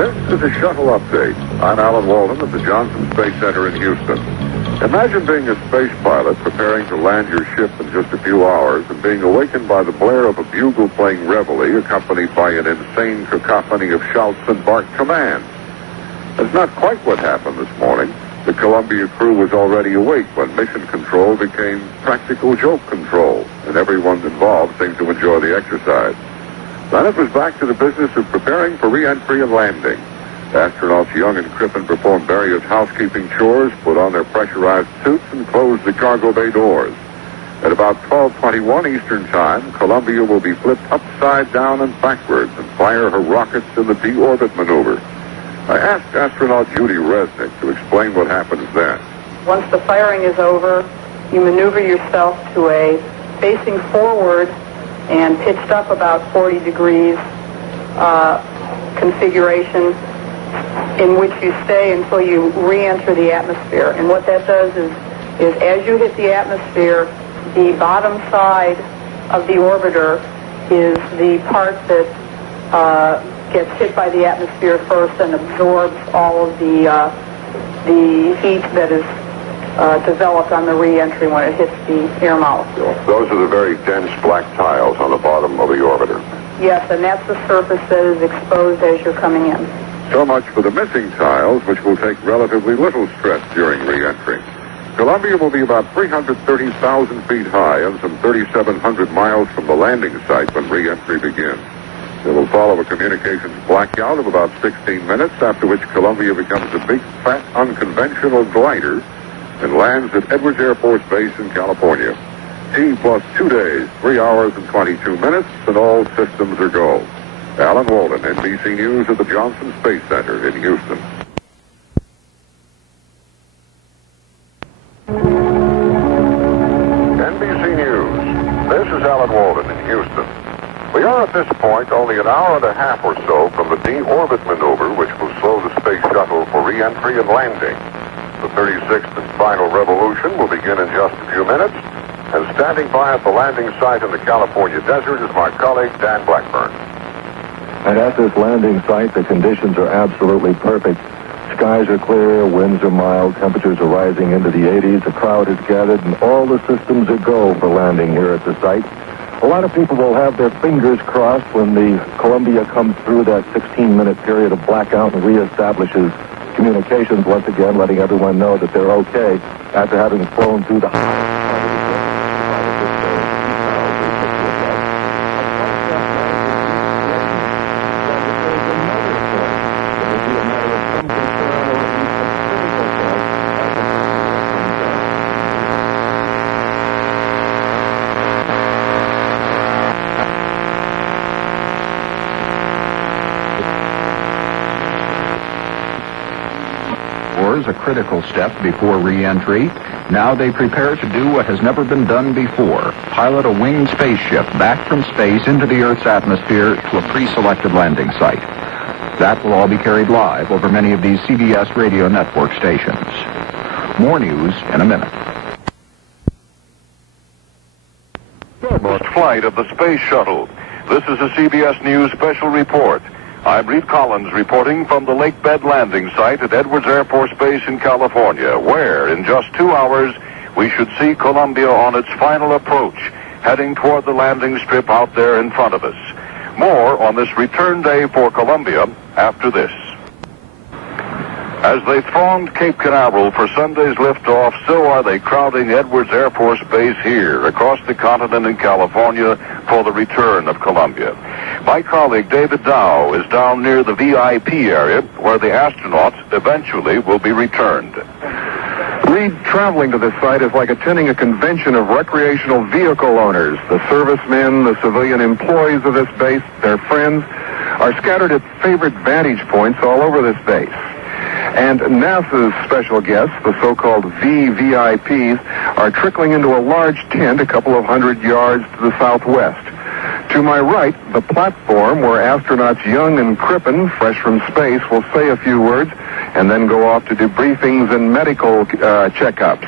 This is a shuttle update. I'm Alan Walden of the Johnson Space Center in Houston. Imagine being a space pilot preparing to land your ship in just a few hours and being awakened by the blare of a bugle playing reveille accompanied by an insane cacophony of shouts and barked commands. That's not quite what happened this morning. The Columbia crew was already awake when mission control became practical joke control, and everyone involved seemed to enjoy the exercise. Then it was back to the business of preparing for re-entry and landing. Astronauts Young and Crippen performed various housekeeping chores, put on their pressurized suits, and closed the cargo bay doors. At about 12:21 Eastern Time, Columbia will be flipped upside down and backwards and fire her rockets in the deorbit maneuver. I asked astronaut Judy Resnick to explain what happens then. Once the firing is over, you maneuver yourself to a facing forward and pitched up about 40 degrees configuration in which you stay until you re-enter the atmosphere. And what that does is as you hit the atmosphere, the bottom side of the orbiter is the part that gets hit by the atmosphere first and absorbs all of the heat that is developed on the re-entry when it hits the air molecule. Those are the very dense black tiles on the bottom of the orbiter. Yes, and that's the surface that is exposed as you're coming in. So much for the missing tiles, which will take relatively little stress during re-entry. Columbia will be about 330,000 feet high and some 3,700 miles from the landing site when re-entry begins. It will follow a communications blackout of about 16 minutes, after which Columbia becomes a big, fat, unconventional glider and lands at Edwards Air Force Base in California. T plus 2 days, 3 hours and 22 minutes, and all systems are go. Alan Walden, NBC News at the Johnson Space Center in Houston. NBC News. This is Alan Walden in Houston. We are at this point only an hour and a half or so from the deorbit maneuver, which will slow the space shuttle for re-entry and landing. The 36th and final revolution will begin in just a few minutes, and standing by at the landing site in the California desert is my colleague Dan Blackburn. And at this landing site, the conditions are absolutely perfect. Skies are clear, winds are mild, temperatures are rising into the 80s, a crowd is gathered, and all the systems are go for landing here at the site. A lot of people will have their fingers crossed when the Columbia comes through that 16-minute period of blackout and reestablishes communications once again, letting everyone know that they're okay after having flown through the a critical step before re-entry. Now they prepare to do what has never been done before, pilot a winged spaceship back from space into the Earth's atmosphere to a pre-selected landing site. That will all be carried live over many of these CBS radio network stations. More news in a minute. First flight of the space shuttle. This is a CBS News special report. I'm Reid Collins reporting from the Lake Bed landing site at Edwards Air Force Base in California, where in just 2 hours we should see Columbia on its final approach, heading toward the landing strip out there in front of us. More on this return day for Columbia after this. As they thronged Cape Canaveral for Sunday's liftoff, so are they crowding Edwards Air Force Base here across the continent in California for the return of Columbia. My colleague David Dow is down near the VIP area where the astronauts eventually will be returned. Reid, traveling to this site is like attending a convention of recreational vehicle owners. The servicemen, the civilian employees of this base, their friends, are scattered at favorite vantage points all over this base. And NASA's special guests, the so-called VVIPs, are trickling into a large tent a couple of hundred yards to the southwest. To my right, the platform where astronauts Young and Crippen, fresh from space, will say a few words and then go off to debriefings and medical checkups.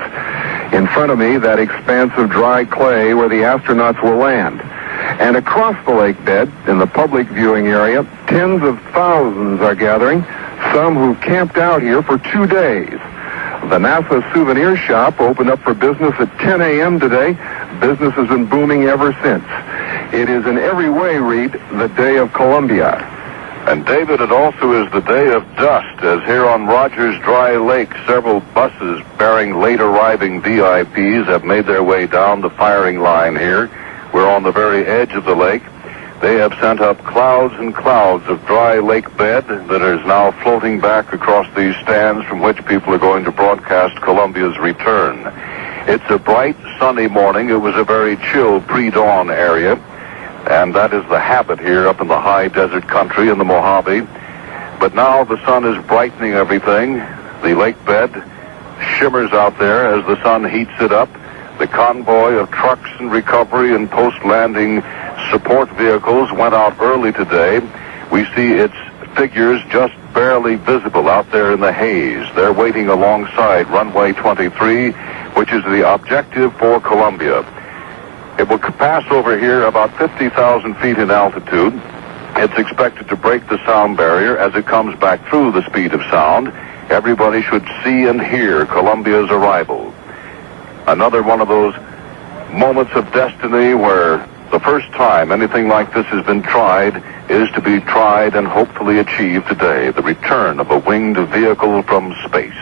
In front of me, that expanse of dry clay where the astronauts will land. And across the lake bed, in the public viewing area, tens of thousands are gathering, some who camped out here for 2 days. The NASA souvenir shop opened up for business at 10 a.m. today. Business has been booming ever since. It is in every way, Reid, the day of Columbia. And David, it also is the day of dust, as here on Rogers Dry Lake, several buses bearing late arriving VIPs have made their way down the firing line here. We're on the very edge of the lake. They have sent up clouds and clouds of dry lake bed that is now floating back across these stands from which people are going to broadcast Columbia's return. It's a bright, sunny morning. It was a very chill pre-dawn area, and that is the habit here up in the high desert country in the Mojave. But now the sun is brightening everything. The lake bed shimmers out there as the sun heats it up. The convoy of trucks and recovery and post-landing support vehicles went out early today. We see its figures just barely visible out there in the haze. They're waiting alongside runway 23, which is the objective for Columbia. It will pass over here about 50,000 feet in altitude. It's expected to break the sound barrier as it comes back through the speed of sound. Everybody should see and hear Columbia's arrival. Another one of those moments of destiny where the first time anything like this has been tried is to be tried and hopefully achieved today, the return of a winged vehicle from space.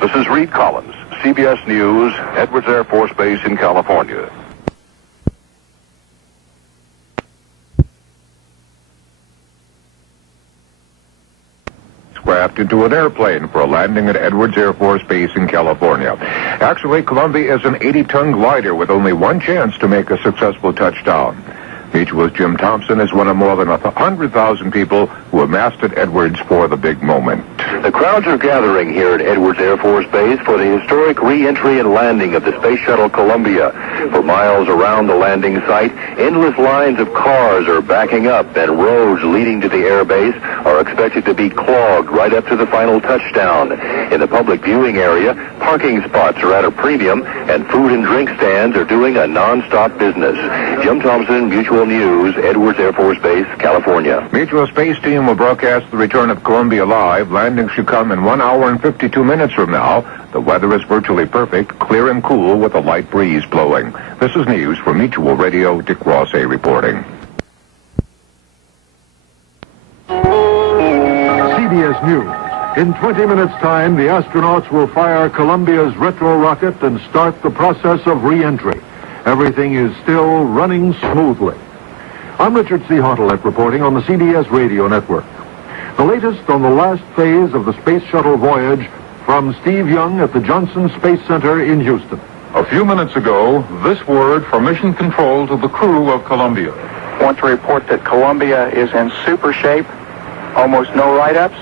This is Reid Collins, CBS News, Edwards Air Force Base in California. Craft into an airplane for a landing at Edwards Air Force Base in California. Actually, Columbia is an 80-ton glider with only one chance to make a successful touchdown. Mutual's Jim Thompson is one of more than 100,000 people who amassed at Edwards for the big moment. The crowds are gathering here at Edwards Air Force Base for the historic re-entry and landing of the Space Shuttle Columbia. For miles around the landing site, endless lines of cars are backing up, and roads leading to the airbase are expected to be clogged right up to the final touchdown. In the public viewing area, parking spots are at a premium, and food and drink stands are doing a non-stop business. Jim Thompson, Mutual News, Edwards Air Force Base, California. Mutual Space Team will broadcast the return of Columbia live. Landing should come in 1 hour and 52 minutes from now. The weather is virtually perfect, clear and cool with a light breeze blowing. This is news from Mutual Radio. Dick Rossay reporting. CBS News. In 20 minutes' time, the astronauts will fire Columbia's retro rocket and start the process of re-entry. Everything is still running smoothly. I'm Richard C. Hontelette reporting on the CBS Radio Network. The latest on the last phase of the Space Shuttle voyage from Steve Young at the Johnson Space Center in Houston. A few minutes ago, this word from Mission Control to the crew of Columbia. I want to report that Columbia is in super shape, almost no write-ups.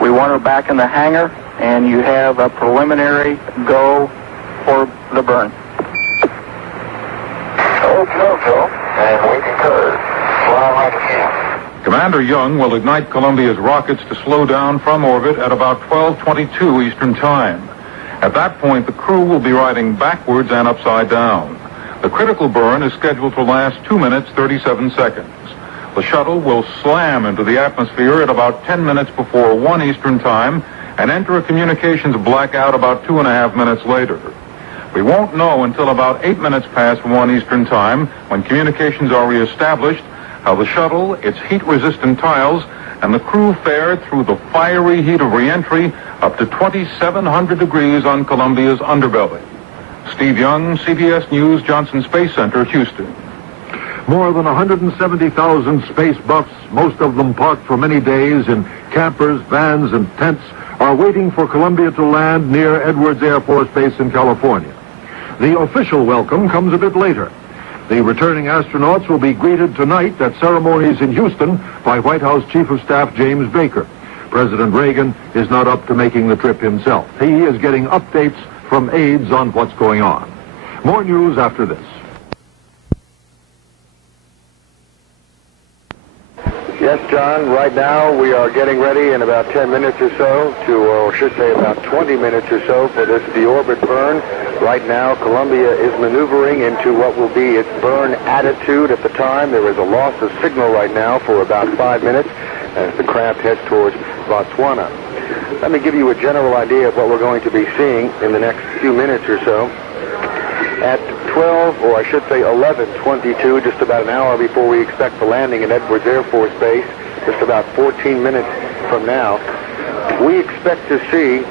We want her back in the hangar, and you have a preliminary go for the burn. Go, and we concur. Fly like a camp. Commander Young will ignite Columbia's rockets to slow down from orbit at about 12:22 Eastern Time. At that point, the crew will be riding backwards and upside down. The critical burn is scheduled to last 2 minutes, 37 seconds. The shuttle will slam into the atmosphere at about 10 minutes before 1 Eastern Time and enter a communications blackout about 2.5 minutes later. We won't know until about 8 minutes past 1 Eastern Time, when communications are reestablished, how the shuttle, its heat-resistant tiles, and the crew fared through the fiery heat of re-entry up to 2,700 degrees on Columbia's underbelly. Steve Young, CBS News, Johnson Space Center, Houston. More than 170,000 space buffs, most of them parked for many days in campers, vans, and tents, are waiting for Columbia to land near Edwards Air Force Base in Colufornia. The official welcome comes a bit later. The returning astronauts will be greeted tonight at ceremonies in Houston by White House Chief of Staff James Baker. President Reagan is not up to making the trip himself. He is getting updates from aides on what's going on. More news after this. Yes, John, right now we are getting ready in about 10 minutes or so to, or should say about 20 minutes or so, for this deorbit burn. Right now, Columbia is maneuvering into what will be its burn attitude at the time. There is a loss of signal right now for about 5 minutes as the craft heads towards Botswana. Let me give you a general idea of what we're going to be seeing in the next few minutes or so. At 12, or I should say 11:22, just about an hour before we expect the landing in Edwards Air Force Base, just about 14 minutes from now, we expect to see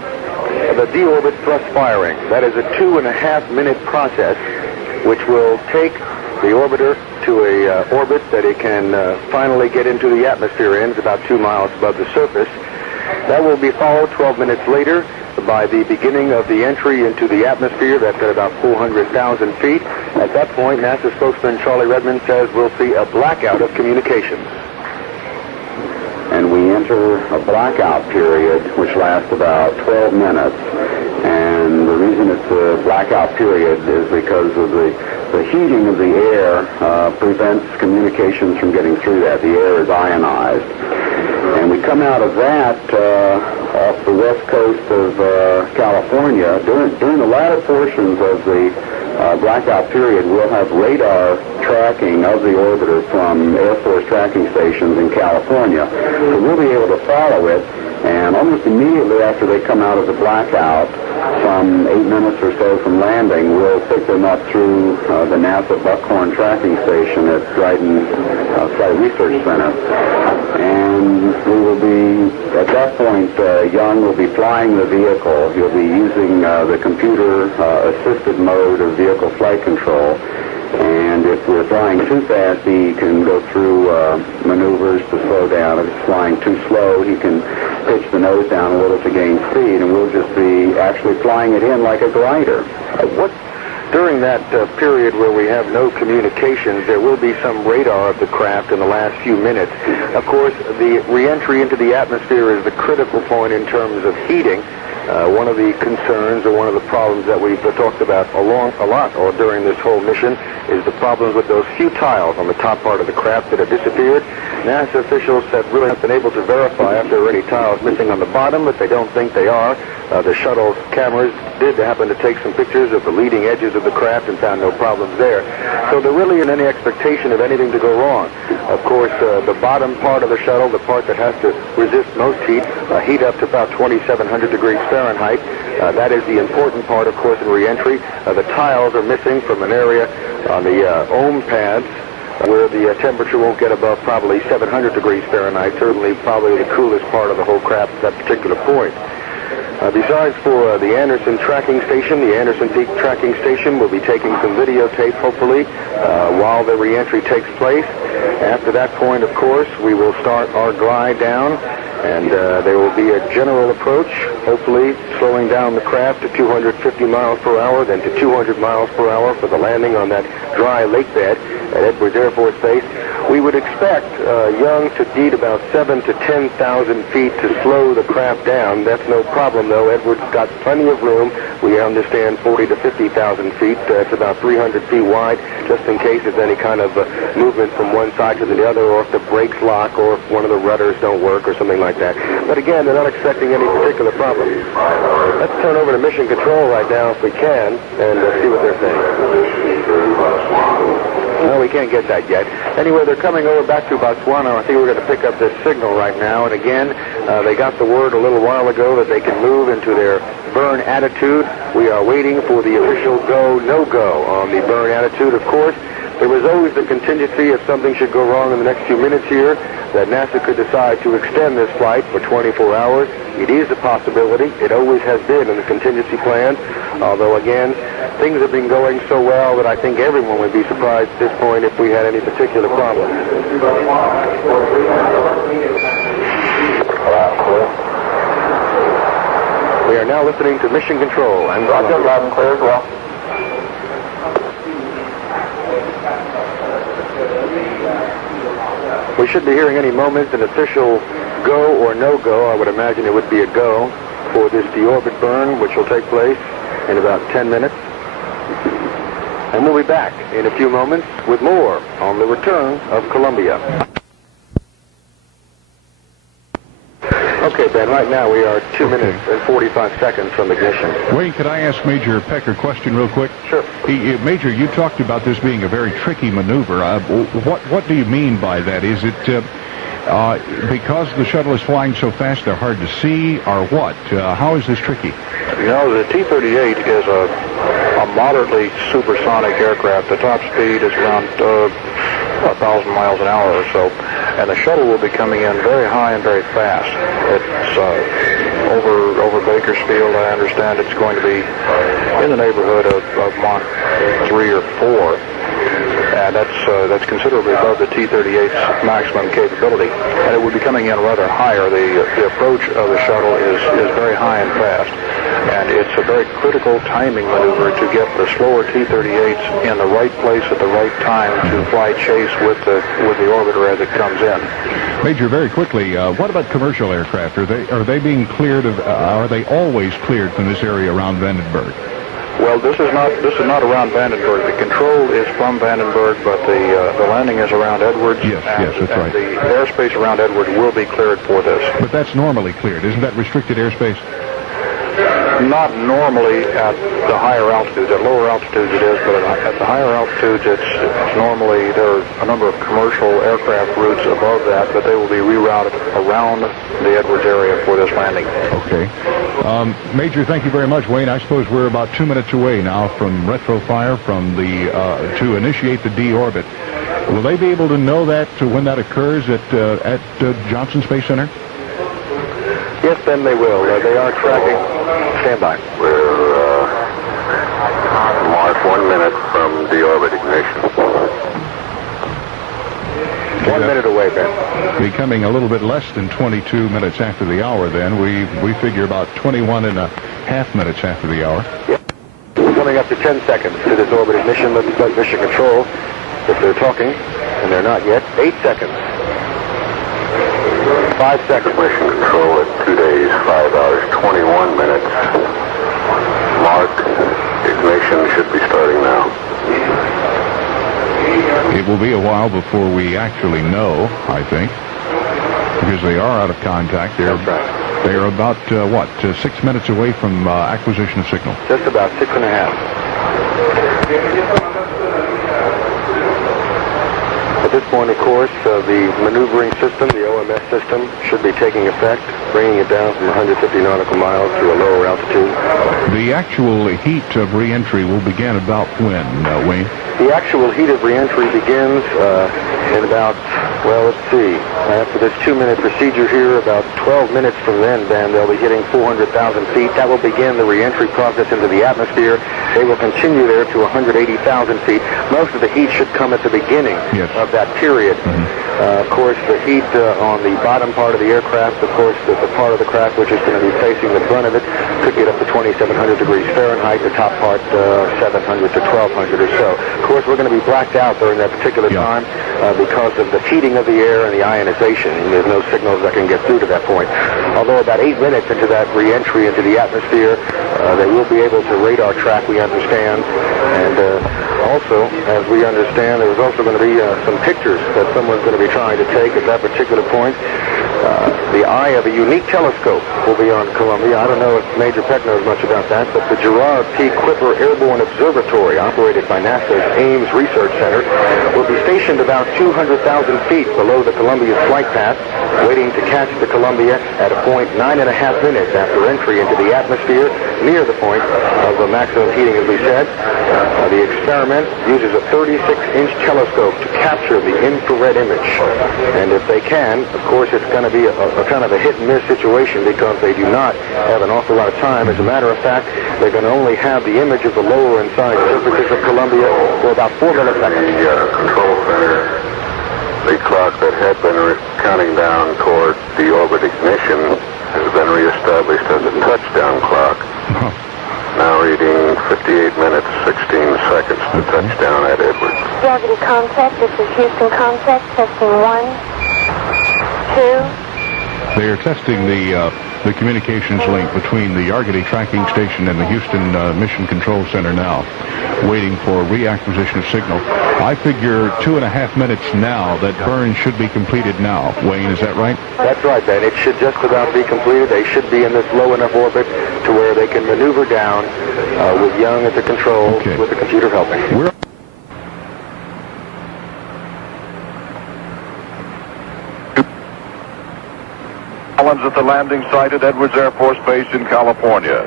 the deorbit thrust firing. That is a 2.5-minute process which will take the orbiter to a orbit that it can finally get into the atmosphere in. It's about 2 miles above the surface. That will be followed 12 minutes later by the beginning of the entry into the atmosphere. That's at about 400,000 feet. At that point, NASA spokesman Charlie Redmond says we'll see a blackout of communications. And we enter a blackout period which lasts about 12 minutes. And the reason it's a blackout period is because of the heating of the air prevents communications from getting through that. The air is ionized. And we come out of that off the west coast of California. During the latter portions of the blackout period, we'll have radar tracking of the orbiter from Air Force tracking stations in California. So we'll be able to follow it, and almost immediately after they come out of the blackout, some 8 minutes or so from landing, we'll pick them up through the NASA Buckhorn tracking station at Dryden Flight Research Center. And we will be, at that point, Young will be flying the vehicle. He'll be using the computer-assisted mode of vehicle flight control. And if we're flying too fast, he can go through maneuvers to slow down. If he's flying too slow, he can pitch the nose down a little to gain speed, and we'll just be actually flying it in like a glider. During that period where we have no communications, there will be some radar of the craft in the last few minutes. Of course, the re-entry into the atmosphere is the critical point in terms of heating. One of the concerns, or one of the problems that we've talked about a lot during this whole mission, is the problems with those few tiles on the top part of the craft that have disappeared. NASA officials have really not been able to verify if there are any tiles missing on the bottom, but they don't think they are. The shuttle's cameras did happen to take some pictures of the leading edges of the craft and found no problems there. So there really isn't any expectation of anything to go wrong. Of course, the bottom part of the shuttle, the part that has to resist most heat, heat up to about 2,700 degrees Fahrenheit. That is the important part, of course, in re-entry. The tiles are missing from an area on the ohm pads where the temperature won't get above probably 700 degrees Fahrenheit, certainly probably the coolest part of the whole craft at that particular point. Besides for the Anderson tracking station, the Anderson Peak tracking station will be taking some videotape, hopefully, while the re-entry takes place. After that point, of course, we will start our glide down, and there will be a general approach, hopefully slowing down the craft to 250 miles per hour, then to 200 miles per hour for the landing on that dry lake bed at Edwards Air Force Base. We would expect Young to need about 7,000 to 10,000 feet to slow the craft down. That's no problem, though. Edwards got plenty of room. We understand 40,000 to 50,000 feet. It's about 300 feet wide, just in case there's any kind of movement from one side to the other, or if the brakes lock, or if one of the rudders don't work, or something like that. But again, they're not expecting any particular problem. Let's turn over to Mission Control right now, if we can, and see what they're saying. No, we can't get that yet. Anyway, they're coming over back to Botswana. I think we're going to pick up this signal right now. And again, they got the word a little while ago that they can move into their burn attitude. We are waiting for the official go, no-go on the burn attitude. Of course, there was always the contingency if something should go wrong in the next few minutes here, that NASA could decide to extend this flight for 24 hours. It is a possibility. It always has been in the contingency plan. Although, again, things have been going so well that I think everyone would be surprised at this point if we had any particular problem. We are now listening to Mission Control. And Roger, loud and clear as well. We should be hearing any moment an official go or no-go. I would imagine it would be a go for this deorbit burn, which will take place in about 10 minutes. And we'll be back in a few moments with more on the return of Columbia. Okay, Ben. Right now we are 2 minutes and 45 seconds from ignition. Wayne, could I ask Major Peck a question real quick? Sure. Major, you talked about this being a very tricky maneuver. What do you mean by that? Is it because the shuttle is flying so fast they're hard to see, or what? How is this tricky? You know, the T-38 is a moderately supersonic aircraft. The top speed is around 1,000 miles an hour or so, and the shuttle will be coming in very high and very fast. It's over Bakersfield. I understand it's going to be in the neighborhood of Mach 3 or 4. And that's considerably above the T-38's maximum capability. And it would be coming in rather higher. The approach of the shuttle is very high and fast. And it's a very critical timing maneuver to get the slower T-38s in the right place at the right time to fly chase with the orbiter as it comes in. Major, very quickly, what about commercial aircraft? Are they being cleared of? Are they always cleared from this area around Vandenberg? Well, this is not around Vandenberg. The control is from Vandenberg, but the landing is around Edwards. Yes, that's right. The airspace around Edwards will be cleared for this. But that's normally cleared. Isn't that restricted airspace? Not normally at the higher altitudes. At lower altitudes it is, but at the higher altitudes it's normally, there are a number of commercial aircraft routes above that, but they will be rerouted around the Edwards area for this landing. Okay. Major, thank you very much. Wayne, I suppose we're about 2 minutes away now from retrofire from the to initiate the Deorbit. Will they be able to know that when that occurs at Johnson Space Center? Yes, Ben, they will. They are tracking. Stand by. We're Mark 1 minute from Deorbit ignition. 1 minute away, Ben. Becoming a little bit less than 22 minutes after the hour then. We figure about 21 and a half minutes after the hour. Yep. We're coming up to 10 seconds to this orbit ignition. Let's start mission control. If they're talking, and they're not yet, 8 seconds. 5 seconds. Mission control at 2 days, 5 hours, 21 minutes. Mark, ignition should be starting now. It will be a while before we actually know, I think, because they are out of contact. They are about, 6 minutes away from acquisition of signal. Just about 6.5. At this point, of course, the maneuvering system, the OMS system, should be taking effect, bringing it down from 150 nautical miles to a lower altitude. The actual heat of re-entry will begin about when, Wayne? The actual heat of re-entry begins in about, well, let's see, after this 2-minute procedure here, about 12 minutes from then, Ben, they'll be hitting 400,000 feet. That will begin the re-entry process into the atmosphere. They will continue there to 180,000 feet. Most of the heat should come at the beginning of that period. Of course, the heat on the bottom part of the aircraft, of course, the part of the craft which is going to be facing the front of it, could get up to 2,700 degrees Fahrenheit. The top part, 700 to 1,200 or so. Of course, we're going to be blacked out during that particular time because of the heating of the air and the ionization. And there's no signals that can get through to that point. Although about 8 minutes into that re-entry into the atmosphere, they will be able to radar track, we understand. And also, as we understand, there's also going to be some pictures that someone's going to be trying to take at that particular point. The eye of a unique telescope will be on Columbia. I don't know if Major Peck knows much about that, but the Gerard P. Kuiper Airborne Observatory, operated by NASA's Ames Research Center, will be stationed about 200,000 feet below the Columbia's flight path, waiting to catch the Columbia at a point 9.5 minutes after entry into the atmosphere, near the point of the maximum heating, as we said. The experiment uses a 36-inch telescope to capture the infrared image. And if they can, of course, it's going to be a kind of a hit-and-miss situation because they do not have an awful lot of time. As a matter of fact, they're going to only have the image of the lower and side surfaces of Columbia for about 4 milliseconds. The control center, the clock that had been counting down toward the orbit ignition has been reestablished as a touchdown clock. Now reading 58 minutes, 16 seconds to touchdown at Edwards. Gravity contact, this is Houston contact, testing 1, 2, They are testing the communications link between the Argody tracking station and the Houston Mission Control Center now, waiting for reacquisition of signal. I figure 2.5 minutes now that burn should be completed now. Wayne, is that right? That's right, Ben. It should just about be completed. They should be in this low enough orbit to where they can maneuver down with Young at the controls, with the computer helping. At the landing site at Edwards Air Force Base in California.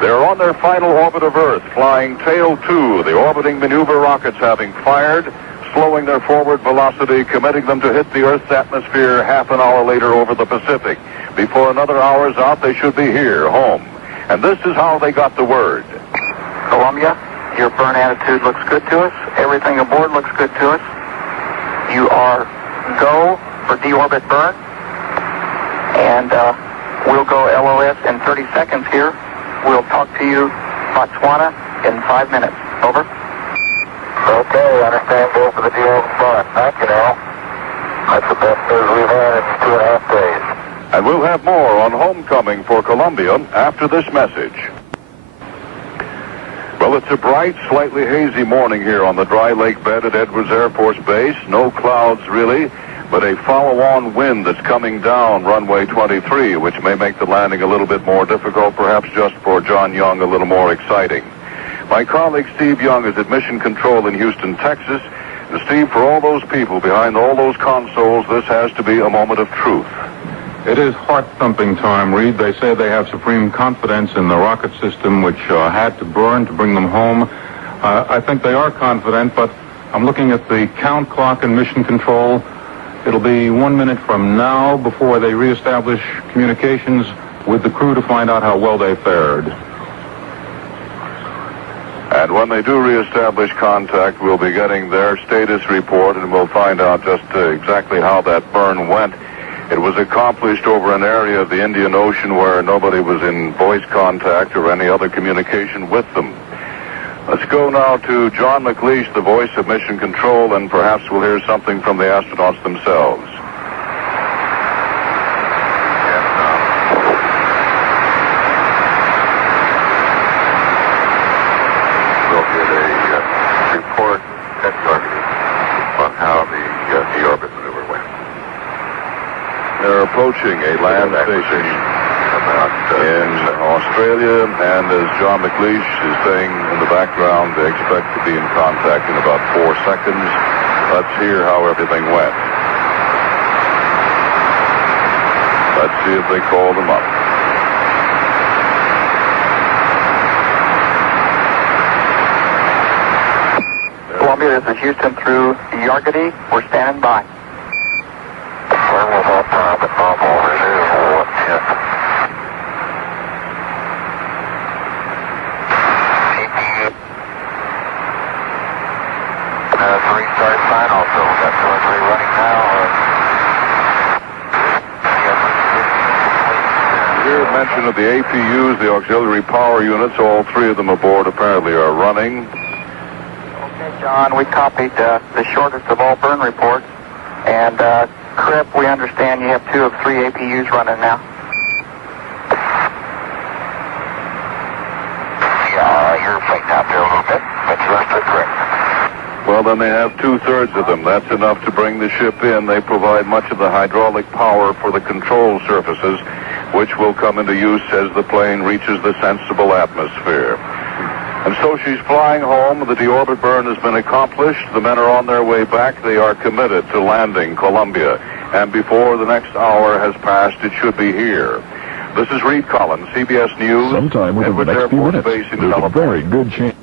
They're on their final orbit of Earth, flying tail 2, the orbiting maneuver rockets having fired, slowing their forward velocity, committing them to hit the Earth's atmosphere half an hour later over the Pacific. Before another hour's out, they should be here, home. And this is how they got the word. Columbia, your burn attitude looks good to us. Everything aboard looks good to us. You are go for deorbit burn. And we'll go LOS in 30 seconds here. We'll talk to you, Botswana, in 5 minutes. Over. Okay, understand both for the deorbit burn. Thank you now. That's the best news we've had in 2.5 days. And we'll have more on homecoming for Columbia after this message. Well, it's a bright, slightly hazy morning here on the dry lake bed at Edwards Air Force Base. No clouds, really, but a follow-on wind that's coming down runway 23, which may make the landing a little bit more difficult, perhaps just for John Young, a little more exciting. My colleague Steve Young is at Mission Control in Houston, Texas. And Steve, for all those people behind all those consoles, this has to be a moment of truth. It is heart-thumping time, Reid. They say they have supreme confidence in the rocket system, which had to burn to bring them home. I think they are confident, but I'm looking at the count clock in Mission Control. It'll be 1 minute from now before they reestablish communications with the crew to find out how well they fared. And when they do reestablish contact, we'll be getting their status report, and we'll find out just exactly how that burn went. It was accomplished over an area of the Indian Ocean where nobody was in voice contact or any other communication with them. Let's go now to John McLeish, the voice of Mission Control, and perhaps we'll hear something from the astronauts themselves. We'll get a report at the Argody on how the deorbit maneuver went. They're approaching a land station in Australia, and as John McLeish is saying in the background, they expect to be in contact in about 4 seconds. Let's hear how everything went. Let's see if they call them up. Columbia, this is Houston through Argody. We're standing by. Restart sign also. We've got 2 and 3 running now. Here, mention of the APUs, the auxiliary power units, all 3 of them aboard apparently are running. Okay, John, we copied the shortest of all burn reports. And, Crip, we understand you have 2 of 3 APUs running now. Yeah, you're fighting out there a little bit, but the rest are correct. Well, then they have 2/3 of them. That's enough to bring the ship in. They provide much of the hydraulic power for the control surfaces, which will come into use as the plane reaches the sensible atmosphere. And so she's flying home. The deorbit burn has been accomplished. The men are on their way back. They are committed to landing Columbia. And before the next hour has passed, it should be here. This is Reid Collins, CBS News. Sometime within the next few minutes, there's a very good chance.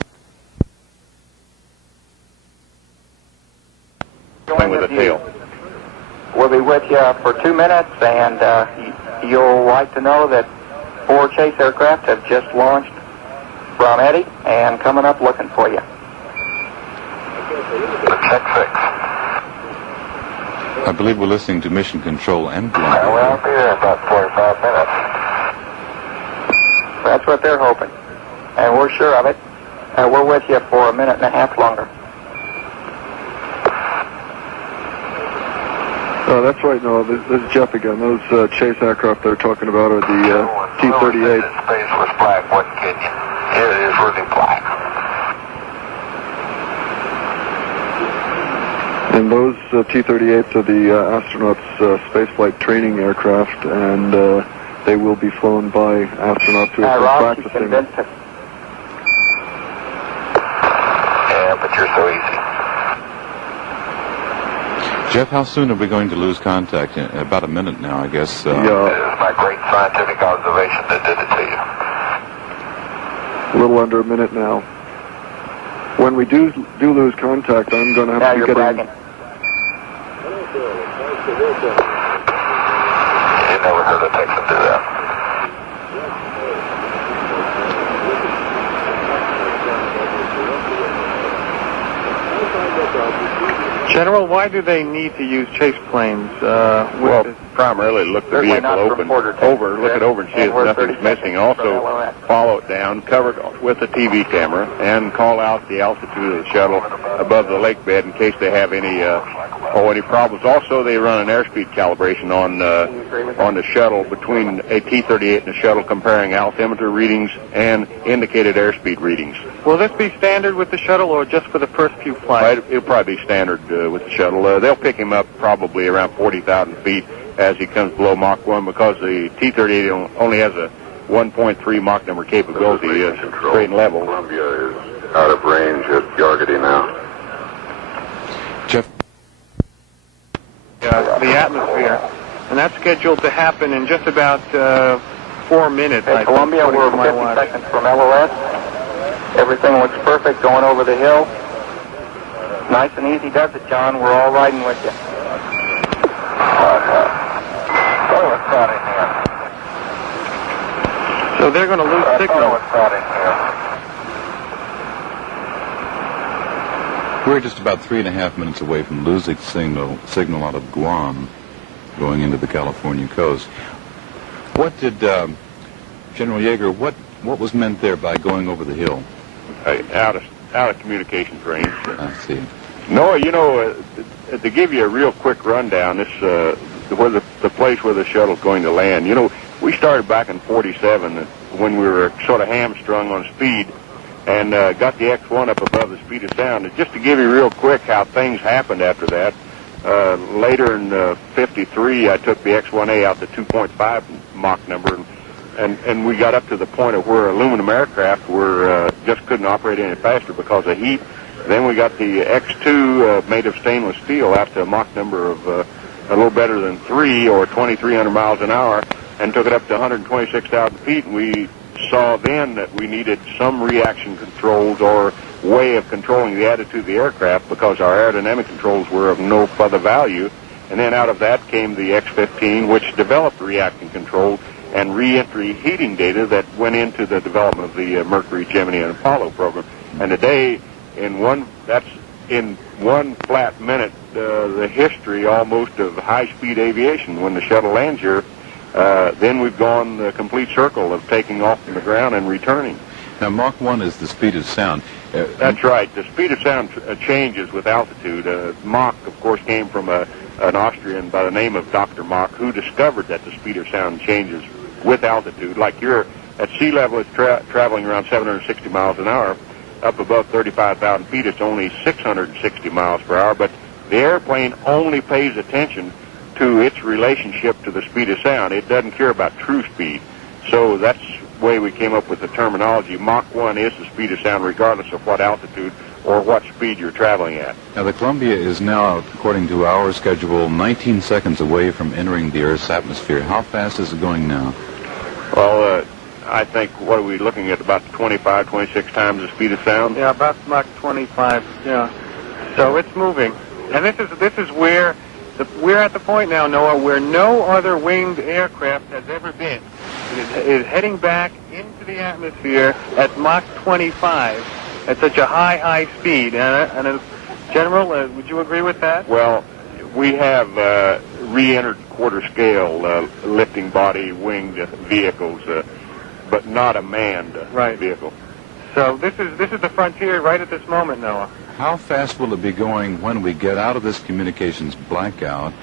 With the tail. We'll be with you for 2 minutes, and you'll like to know that 4 chase aircraft have just launched from Eddie and coming up looking for you. Check 6. I believe we're listening to Mission Control and Columbia. We'll be there in about 45 minutes. That's what they're hoping, and we're sure of it. We're with you for 1.5 minutes longer. That's right, Noah. This is Jeff again. Those chase aircraft they're talking about are the T-38. Space was black, wasn't kidding you. It is really black. And those T-38s are the astronauts' spaceflight training aircraft, and they will be flown by astronauts who have been practicing. Yeah, but you're so easy. Jeff, how soon are we going to lose contact? About a minute now, I guess. Yeah. It is my great scientific observation that did it to you. A little under a minute now. When we do lose contact, I'm going to have to be getting... You never heard a Texan do that. General, why do they need to use chase planes? Well, primarily look the vehicle look it over and see if nothing's missing. Also, follow it down, cover it with a TV camera, and call out the altitude of the shuttle above the lake bed in case they have any problems. Also, they run an airspeed calibration on the shuttle between a T-38 and a shuttle, comparing altimeter readings and indicated airspeed readings. Will this be standard with the shuttle, or just for the first few flights? It'll probably be standard with the shuttle. They'll pick him up probably around 40,000 feet as he comes below Mach 1, because the T-38 only has a 1.3 Mach number capability, straight and level. Columbia is out of range at Yargity now. Jeff? The atmosphere. And that's scheduled to happen in just about 4 minutes. Hey, Columbia, we're 50 seconds from LOS. Everything looks perfect going over the hill. Nice and easy does it, John. We're all riding with you. So they're going to lose signal. We're just about 3.5 minutes away from losing signal out of Guam, going into the California coast. What did General Yeager? What was meant there by going over the hill? Out of communications range. I see. No, to give you a real quick rundown, this where the place where the shuttle's going to land. We started back in '47 when we were sort of hamstrung on speed, and got the X-1 up above the speed of sound. And just to give you real quick how things happened after that, later in '53, I took the X-1A out to 2.5 Mach number, and we got up to the point of where aluminum aircraft were just couldn't operate any faster because of heat. Then we got the X-2 made of stainless steel out to a Mach number of a little better than 3 or 2,300 miles an hour, and took it up to 126,000 feet. And we saw then that we needed some reaction controls or way of controlling the attitude of the aircraft, because our aerodynamic controls were of no further value. And then out of that came the X-15, which developed reaction controls and re-entry heating data that went into the development of the Mercury, Gemini, and Apollo program. And today, in one flat minute, the history almost of high-speed aviation. When the shuttle lands here, then we've gone the complete circle of taking off from the ground and returning. Now, Mach 1 is the speed of sound. That's right. The speed of sound changes with altitude. Mach, of course, came from an Austrian by the name of Dr. Mach, who discovered that the speed of sound changes with altitude. Like you're at sea level, it's traveling around 760 miles an hour. Up above 35,000 feet, it's only 660 miles per hour. But the airplane only pays attention to its relationship to the speed of sound. It doesn't care about true speed. So that's the way we came up with the terminology. Mach 1 is the speed of sound regardless of what altitude or what speed you're traveling at. Now, the Columbia is now, according to our schedule, 19 seconds away from entering the Earth's atmosphere. How fast is it going now? Well, I think, what are we looking at, about 25, 26 times the speed of sound? Yeah, about Mach 25, yeah. So it's moving. And this is where we're at the point now, Noah, where no other winged aircraft has ever been. It is heading back into the atmosphere at Mach 25 at such a high speed. And General, would you agree with that? Well, we have re-entered quarter scale lifting body winged vehicles, but not a manned vehicle. So this is the frontier right at this moment, Noah. How fast will it be going when we get out of this communications blackout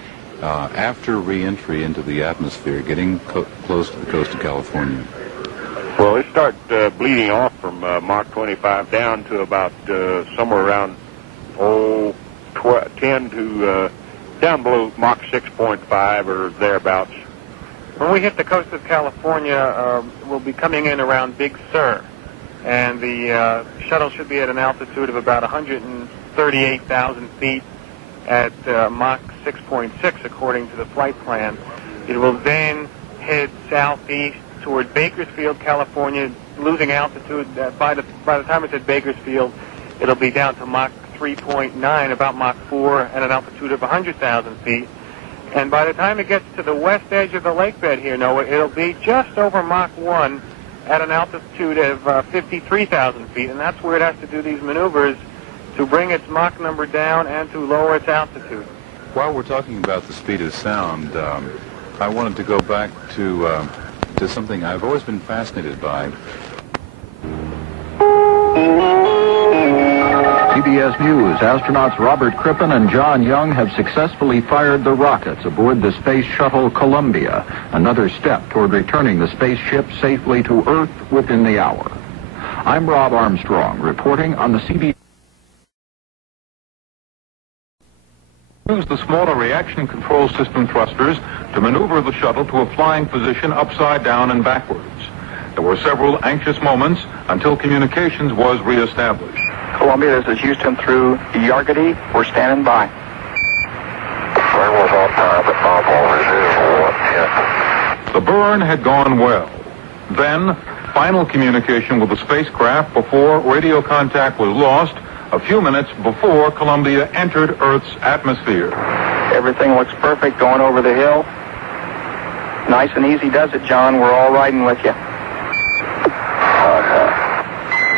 after re-entry into the atmosphere, getting close to the coast of California? Well, it started bleeding off from Mach 25 down to about somewhere around 10 to down below Mach 6.5 or thereabouts. When we hit the coast of California, we'll be coming in around Big Sur, and the shuttle should be at an altitude of about 138,000 feet at Mach 6.6 according to the flight plan. It will then head southeast toward Bakersfield, California, losing altitude. By the time it's at Bakersfield, it'll be down to Mach 3.9, about Mach 4, at an altitude of 100,000 feet. And by the time it gets to the west edge of the lake bed here, Noah, it'll be just over Mach 1 at an altitude of 53,000 feet. And that's where it has to do these maneuvers to bring its Mach number down and to lower its altitude. While we're talking about the speed of sound, I wanted to go back to something I've always been fascinated by. CBS News, astronauts Robert Crippen and John Young have successfully fired the rockets aboard the Space Shuttle Columbia, another step toward returning the spaceship safely to Earth within the hour. I'm Rob Armstrong, reporting on the CBS. Use the smaller reaction control system thrusters to maneuver the shuttle to a flying position upside down and backwards. There were several anxious moments until communications was reestablished. Columbia, this is Houston through Yargady. We're standing by. Burn was on time, but nominal is 110. The burn had gone well. Then, final communication with the spacecraft before radio contact was lost a few minutes before Columbia entered Earth's atmosphere. Everything looks perfect going over the hill. Nice and easy does it, John. We're all riding with you.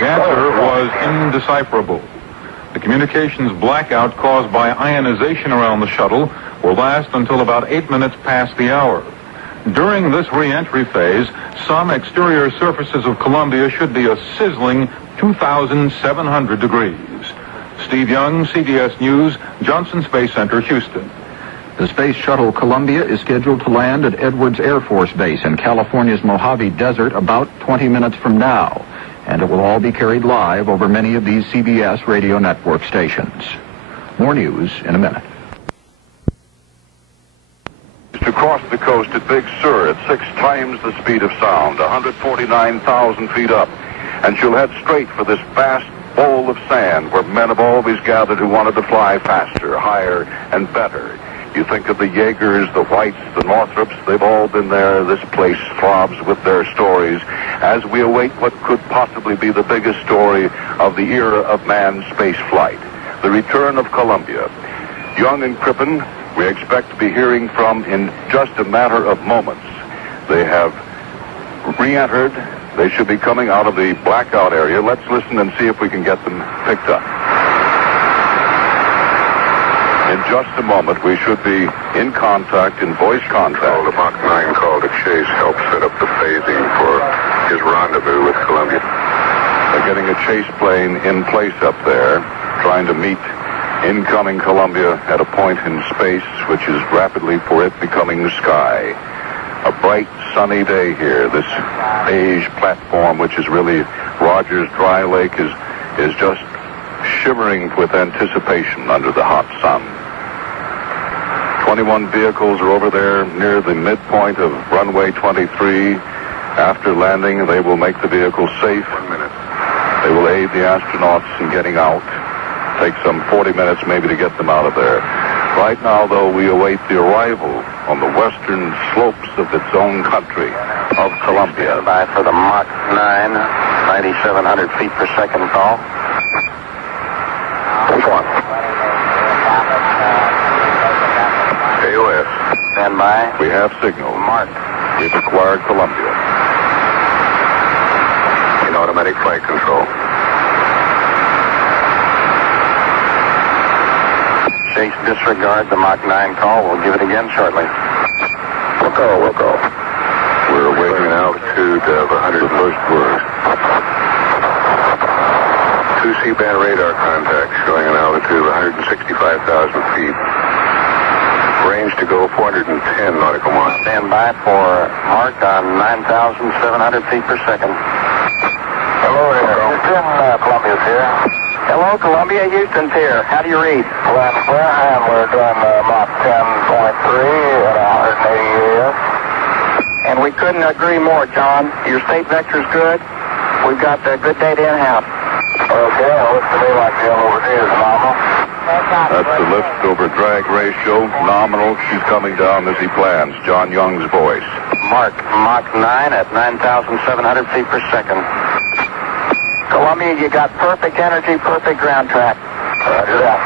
The answer was indecipherable. The communications blackout caused by ionization around the shuttle will last until about 8 minutes past the hour. During this re-entry phase, some exterior surfaces of Columbia should be a sizzling 2,700 degrees. Steve Young, CBS News, Johnson Space Center, Houston. The Space Shuttle Columbia is scheduled to land at Edwards Air Force Base in California's Mojave Desert about 20 minutes from now, and it will all be carried live over many of these CBS radio network stations. More news in a minute. To cross the coast at Big Sur at 6 times the speed of sound, 149,000 feet up, and she'll head straight for this vast bowl of sand where men have always gathered who wanted to fly faster, higher, and better. You think of the Yeagers, the Whites, the Northrops, they've all been there. This place throbs with their stories as we await what could possibly be the biggest story of the era of manned space flight, the return of Columbia. Young and Crippen, we expect to be hearing from in just a matter of moments. They have re-entered. They should be coming out of the blackout area. Let's listen and see if we can get them picked up. In just a moment, we should be in contact, in voice contact. The Mach 9 call to Chase helped set up the phasing for his rendezvous with Columbia. They're getting a chase plane in place up there, trying to meet incoming Columbia at a point in space which is rapidly for it becoming the sky. A bright, sunny day here. This beige platform, which is really Rogers Dry Lake, is just shivering with anticipation under the hot sun. 21 vehicles are over there near the midpoint of runway 23. After landing, they will make the vehicle safe. 1 minute. They will aid the astronauts in getting out. Take some 40 minutes maybe to get them out of there. Right now, though, we await the arrival on the western slopes of its own country of Columbia. By for the Mach 9, 9,700 feet per second call. This one. AOS. Stand by. We have signal. Mark. We've acquired Columbia. In automatic flight control. Chase, disregard the Mach 9 call. We'll give it again shortly. We'll go. We're awaiting an altitude of 100 first word. 2 C-band radar contacts showing an altitude of 165,000 feet. Range to go 410 nautical miles. Stand by for mark on 9,700 feet per second. Hello there. Houston, Columbia's here. Hello, Columbia. Houston's here. How do you read? Land square, and we're doing Mach 10.3 at 180 AF. And we couldn't agree more, John. Your state vector's good. We've got good data in-house. Okay, well, looks to me like the LOD is nominal. That's the lift over drag ratio. Nominal. She's coming down as he plans. John Young's voice. Mark Mach 9 at 9,700 feet per second. Columbia, you got perfect energy, perfect ground track. Roger that.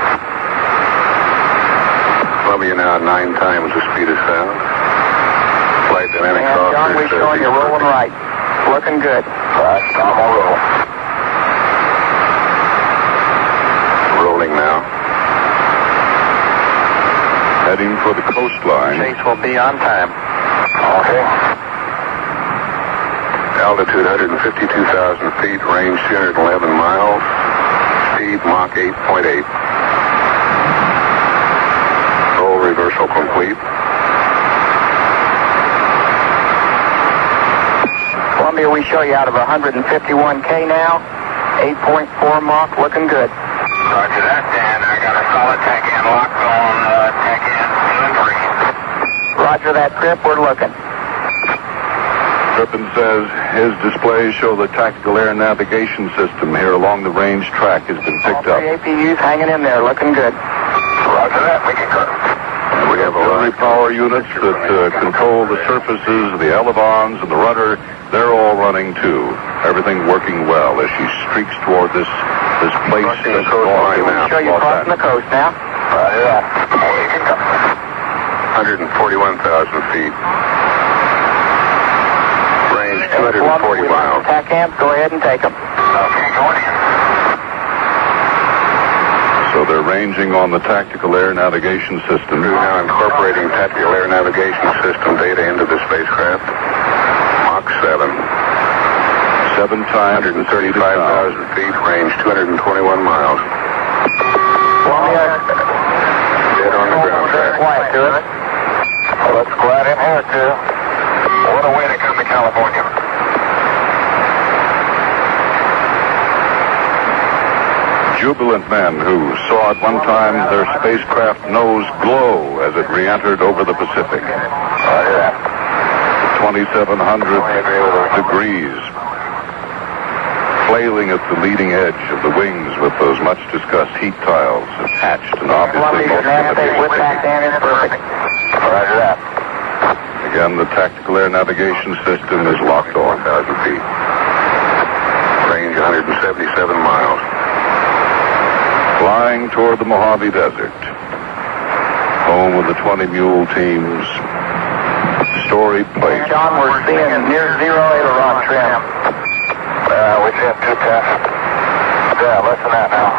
Columbia now 9 times the speed of sound. Flight dynamics And John, we're showing you rolling right. Looking good. Right, normal roll. Rolling now. Heading for the coastline. Chase will be on time. Okay. Altitude 152,000 feet, range 211 miles, speed Mach 8.8. Roll reversal complete. Columbia, we show you out of 151K now. 8.4 Mach, looking good. Roger that, Dan. I got a solid tank in locked on tank in 2 and 3. Roger that, Trip. We're looking. Crippen says his displays show the tactical air navigation system here along the range track has been picked up. All 3 APUs hanging in there, looking good. Roger that. We can cut. We have auxiliary power units that control the surfaces, the elevons, and the rudder. They're all running too. Everything working well as she streaks toward this place. Crossing the coastline now. Show you crossing the coast now. Roger that. We can cut. 141,000 feet. Range 240 miles. Attack amps, go ahead and take them. Okay, going in. So they're ranging on the tactical air navigation system. Crew now incorporating tactical air navigation system data into the spacecraft. Mach 7. 7 times 135,000 feet, range 221 miles. Columbia, Dead on the ground track. quiet to it. Well, let's go out in here, too. What a way to come to California. Jubilant men who saw at one time their spacecraft nose glow as it re-entered over the Pacific. 2,700 degrees, flailing at the leading edge of the wings with those much-discussed heat tiles attached and obviously most of it With back down is perfect. Roger that. Again, the tactical air navigation system is locked on. 1,000 feet. Range 177 miles. Flying toward the Mojave Desert, home of the 20 mule team's storied plate. John, we're seeing near zero aileron trim. We said 210. Yeah, less than that now.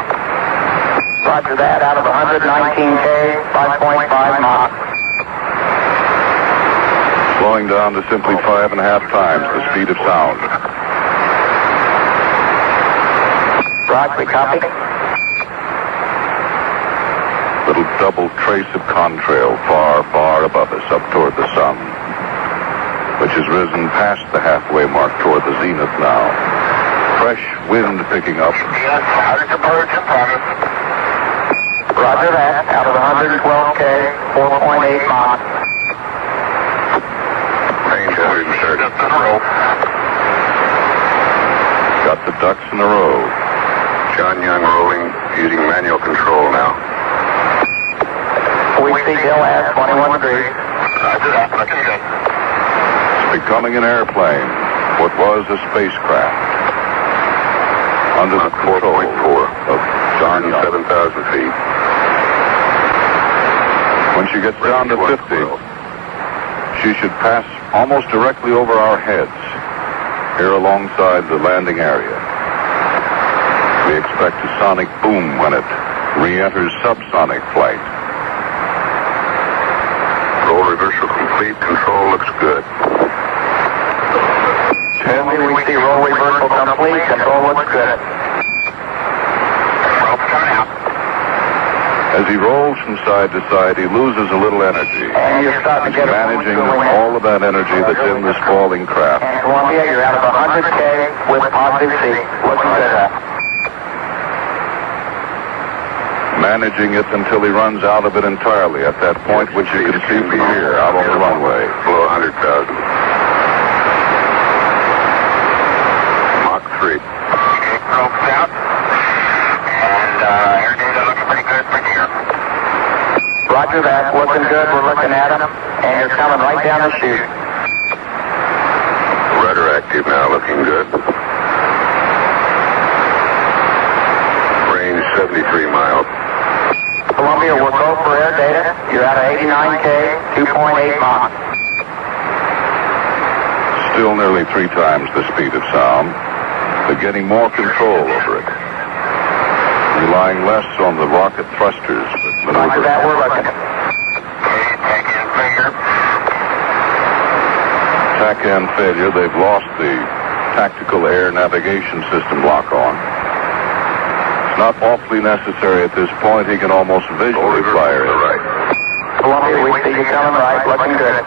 Roger that, out of 119K, 5.5 Mach. Slowing down to simply 5.5 times the speed of sound. Roger, we copy. Little double trace of contrail far, far above us up toward the sun, which has risen past the halfway mark toward the zenith now. Fresh wind picking up. Roger that, out of 112K, 4.8 Mach. Range 130. Got the ducks in a row. John Young rolling using manual control now. We see Bill at 21 degrees. It's becoming an airplane, what was a spacecraft. Under the control of John Young. 7,000 feet. When she gets down to 50, she should pass almost directly over our heads, here alongside the landing area. We expect a sonic boom when it re-enters subsonic flight. Roll reversal complete. Control looks good. 10. We see roll reversal complete. Control looks good. As As he rolls from side to side, he loses a little energy. And you're starting to get managing all of that energy that's in this falling craft. And Columbia, you're out of 100K with positive C. Looking good. Managing it until he runs out of it entirely at that point, which you can see from here out on the runway. Below 100,000. Mach 3. Ropes out. And air data looking pretty good for here. Roger that. Looking good. We're looking at him. And you're coming right down the chute. Rudder active now, looking good. Range 73 miles. Columbia, we'll go for air data. You're out of 89K, 2.8 Mach. Still nearly 3 times the speed of sound, but getting more control over it. Relying less on the rocket thrusters, but Roger that, we're looking. TACAN failure, they've lost the tactical air navigation system lock-on. Not awfully necessary at this point. He can almost visually fire it. Right. Columbia, we see you coming right. Looking good.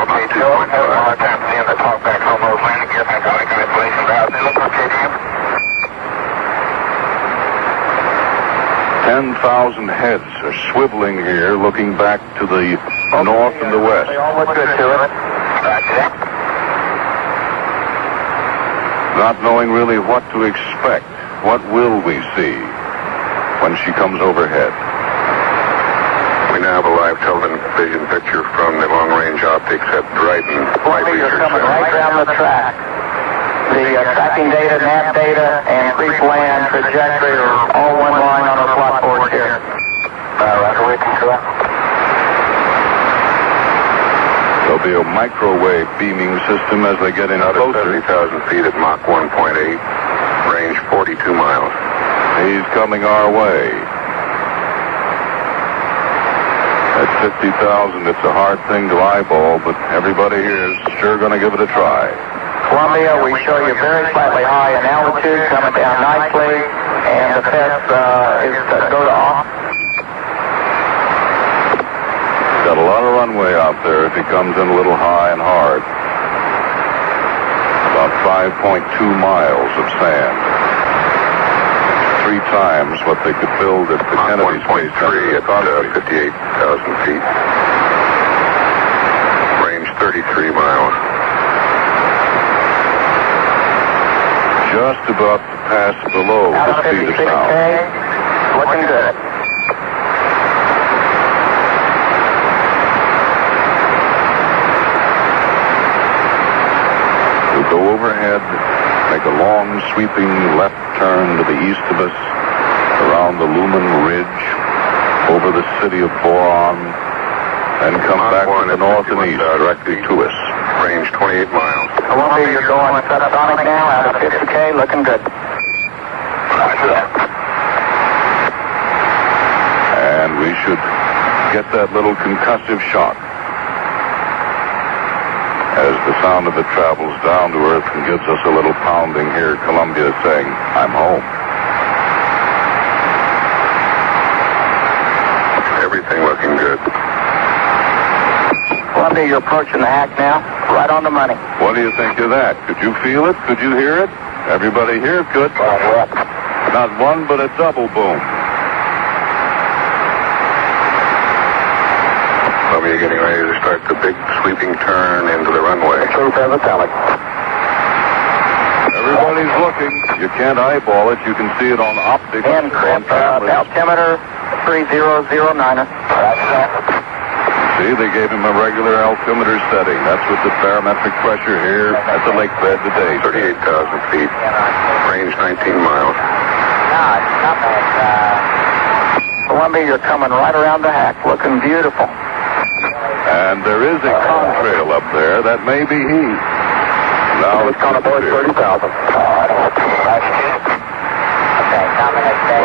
Okay, 2.5 times seeing the talk back home over landing gear. Hydraulic manipulation valves. They look okay to you. 10,000 heads are swiveling here, looking back to the north and the west. They all look good to it. Not knowing really what to expect. What will we see when she comes overhead? We now have a live television picture from the long-range optics at Dryden Flight Columbia, you're Research coming Center. right down the track. The tracking data, nav data, and pre-plan trajectory are all one line on our plot board here. Roger, we control. There'll be a microwave beaming system as they get in Out of closer. 70,000 feet at Mach 1.8. Range 42 miles. He's coming our way. At 50,000, it's a hard thing to eyeball, but everybody here is sure going to give it a try. Columbia, we show you very slightly high in altitude, coming down nicely, and the test is to go to off. Got a lot of runway out there if he comes in a little high and hard. About 5.2 miles of sand. 3 times what they could build at the Kennedy Space Center. at 58,000 feet. Range 33 miles. Just about to pass below the speed of sound. Looking good. We'll go overhead, make a long sweeping left turn to the east of us, around the Lumen Ridge, over the city of Boron, and come back to the north and east. Directly to us. Range 28 miles. Columbia, you're going subsonic now, out of 50K, looking good. And we should get that little concussive shock as the sound of it travels down to Earth and gives us a little pounding here. Columbia is saying, I'm home. Everything looking good. Columbia, you're approaching the hack now, right on the money. What do you think of that? Could you feel it? Could you hear it? Everybody here could. Not one, but a double boom. Columbia getting ready to start the big sweeping turn into the runway. Everybody's looking. You can't eyeball it. You can see it on optics. And crimp, altimeter 3009. See, they gave him a regular altimeter setting. That's with the barometric pressure here at the lake bed today. 38,000 feet. Range 19 miles. Columbia, you're coming right around the hack, looking beautiful. And there is a contrail up there. That may be he. Now it's going to board 30,000. Well,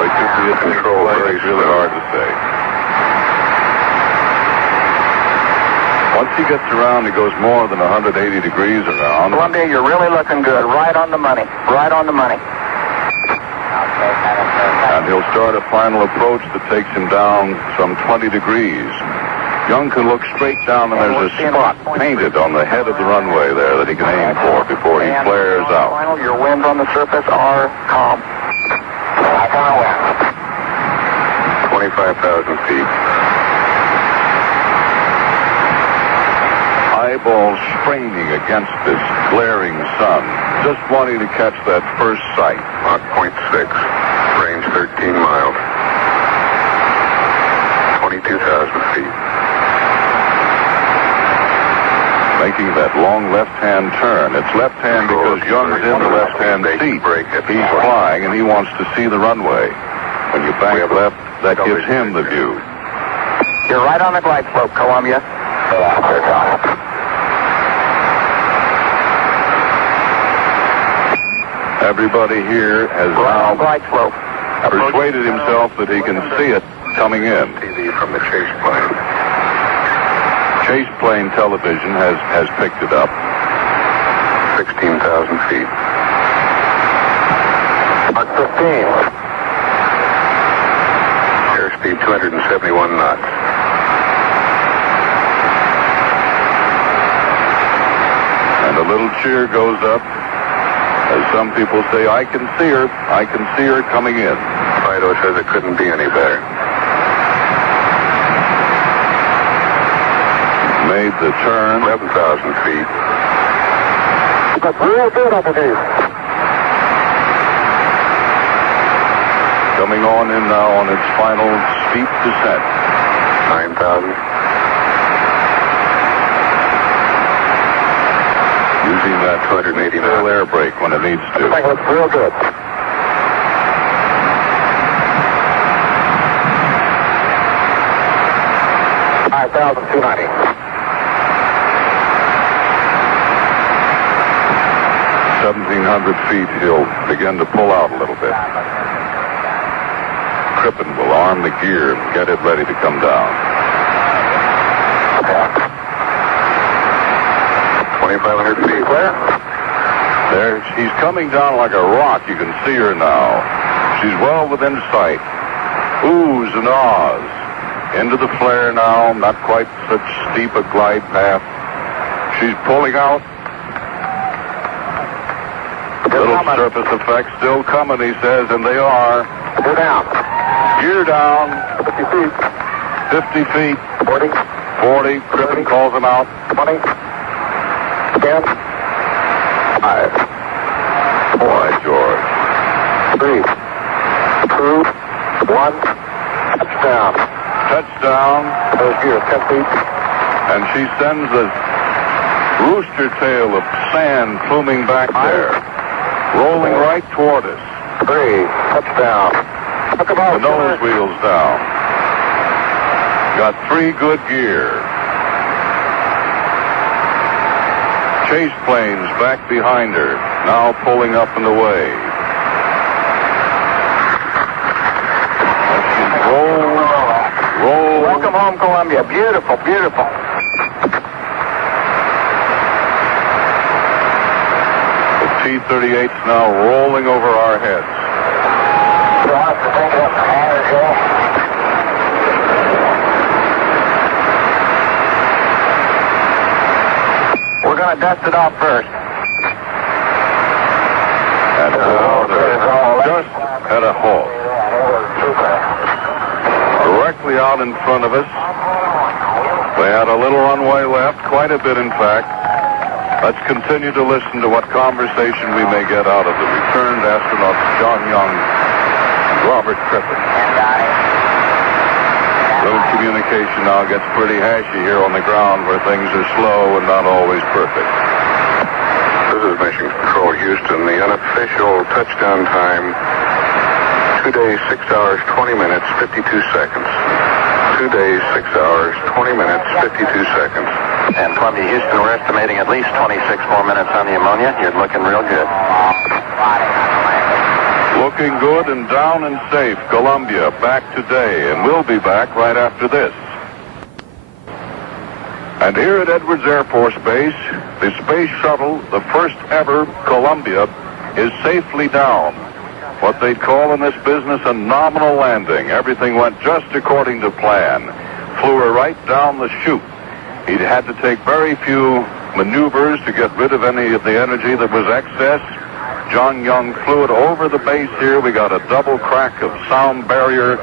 he could be at control. It's really hard to say. Once he gets around, he goes more than 180 degrees around. Columbia, you're really looking good. Right on the money. Right on the money. And he'll start a final approach that takes him down some 20 degrees. Young can look straight down, and there's a spot painted on the head of the runway there that he can aim for before he flares out. Final, your winds on the surface are calm. 25,000 feet. Eyeballs straining against this glaring sun, just wanting to catch that first sight. Mach 0.6, range 13 miles. 22,000 feet. Making that long left-hand turn. It's left-hand because Young's in the left-hand seat. He's flying, and he wants to see the runway. When you bank left, that gives him the view. You're right on the glide slope, Columbia. Everybody here has now persuaded himself that he can see it coming in. TV from the chase plane. Chase plane television has picked it up. 16,000 feet. Mach 15. Airspeed 271 knots. And a little cheer goes up as some people say, I can see her. I can see her coming in. Fido says it couldn't be any better. Made the turn. 11,000 feet. That's real good up here. Coming on in now on its final steep descent. 9,000. Using that 280 air brake when it needs to. I think it looks real good. $5,290. 1,700 feet, he'll begin to pull out a little bit. Crippen will arm the gear and get it ready to come down. 2,500 feet. Clear? There, she's coming down like a rock. You can see her now. She's well within sight. Oohs and ahs. Into the flare now, not quite such steep a glide path. She's pulling out. Little surface effects still coming, he says, and they are. Gear down. Gear down. 50 feet. 50 feet. 40. 40. Crippen calls him out. 20. 10. 5. Boy, George. 3. 2. 1. Touchdown. Touchdown. Those gears, 10 feet. And she sends a rooster tail of sand pluming back there, rolling right toward us. 3. Touchdown. The nose wheels down. Got 3 good gear. Chase planes back behind her, now pulling up and away. Roll. Welcome home, Columbia. Beautiful, beautiful. The T-38's now rolling over our heads. We're going to dust it off first. And now they're just at a halt. Directly out in front of us. They had a little runway left, quite a bit in fact. Let's continue to listen to what conversation we may get out of the returned astronauts John Young and Robert Crippen. Little communication now gets pretty hashy here on the ground where things are slow and not always perfect. This is Mission Control Houston. The unofficial touchdown time, 2 days, 6 hours, 20 minutes, 52 seconds. 2 days, 6 hours, 20 minutes, 52 seconds. And Columbia, Houston, we're estimating at least 26 more minutes on the ammonia. You're looking real good. Looking good and down and safe. Columbia back today, and we'll be back right after this. And here at Edwards Air Force Base, the space shuttle, the first ever Columbia, is safely down. what they'd call in this business a nominal landing. Everything went just according to plan. Flew her right down the chute. He'd had to take very few maneuvers to get rid of any of the energy that was excess. John Young flew it over the base here. We got a double crack of sound barrier.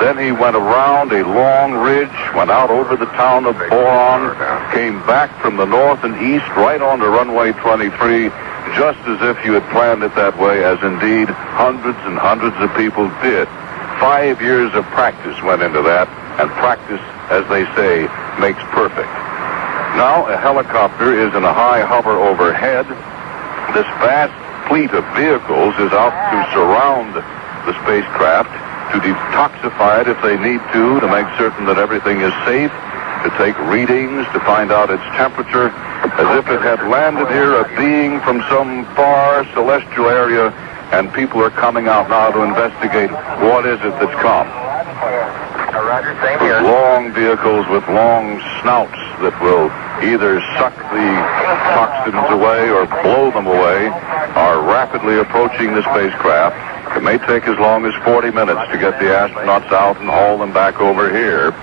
Then he went around a long ridge, went out over the town of Boron, came back from the north and east right onto runway 23, just as if you had planned it that way, as indeed hundreds and hundreds of people did. 5 years of practice went into that, and practice, as they say, makes perfect. Now a helicopter is in a high hover overhead. This vast fleet of vehicles is out to surround the spacecraft, to detoxify it if they need to make certain that everything is safe, to take readings, to find out its temperature, as if it had landed here, a being from some far celestial area, and people are coming out now to investigate what is it that's come. Roger, same here. Long vehicles with long snouts that will either suck the toxins away or blow them away are rapidly approaching the spacecraft. It may take as long as 40 minutes to get the astronauts out and haul them back over here.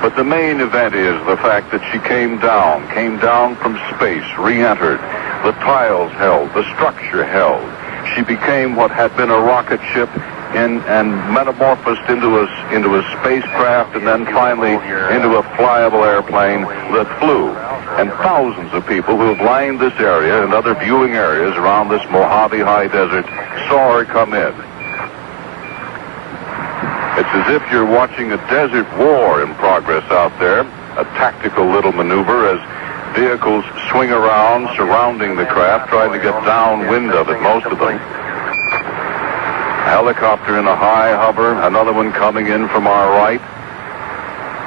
But the main event is the fact that she came down from space, re-entered. The tiles held, the structure held. She became what had been a rocket ship and metamorphosed into a spacecraft, and then finally into a flyable airplane that flew. And thousands of people who have lined this area and other viewing areas around this Mojave High Desert saw her come in. It's as if you're watching a desert war in progress out there, a tactical little maneuver as vehicles swing around, surrounding the craft, trying to get downwind of it, most of them. Helicopter in a high hover, another one coming in from our right.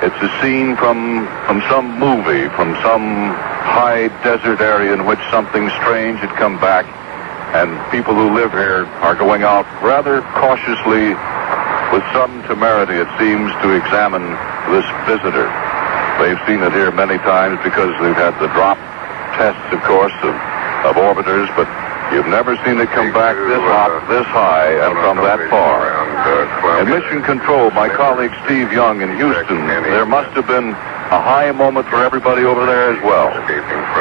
It's a scene from some movie, from some high desert area in which something strange had come back, and people who live here are going out rather cautiously, with some temerity, it seems, to examine this visitor. They've seen it here many times because they've had the drop tests, of course, of orbiters, but you've never seen it come back this high and from that far. In Mission Control, my colleague Steve Young in Houston, there must have been a high moment for everybody over there as well.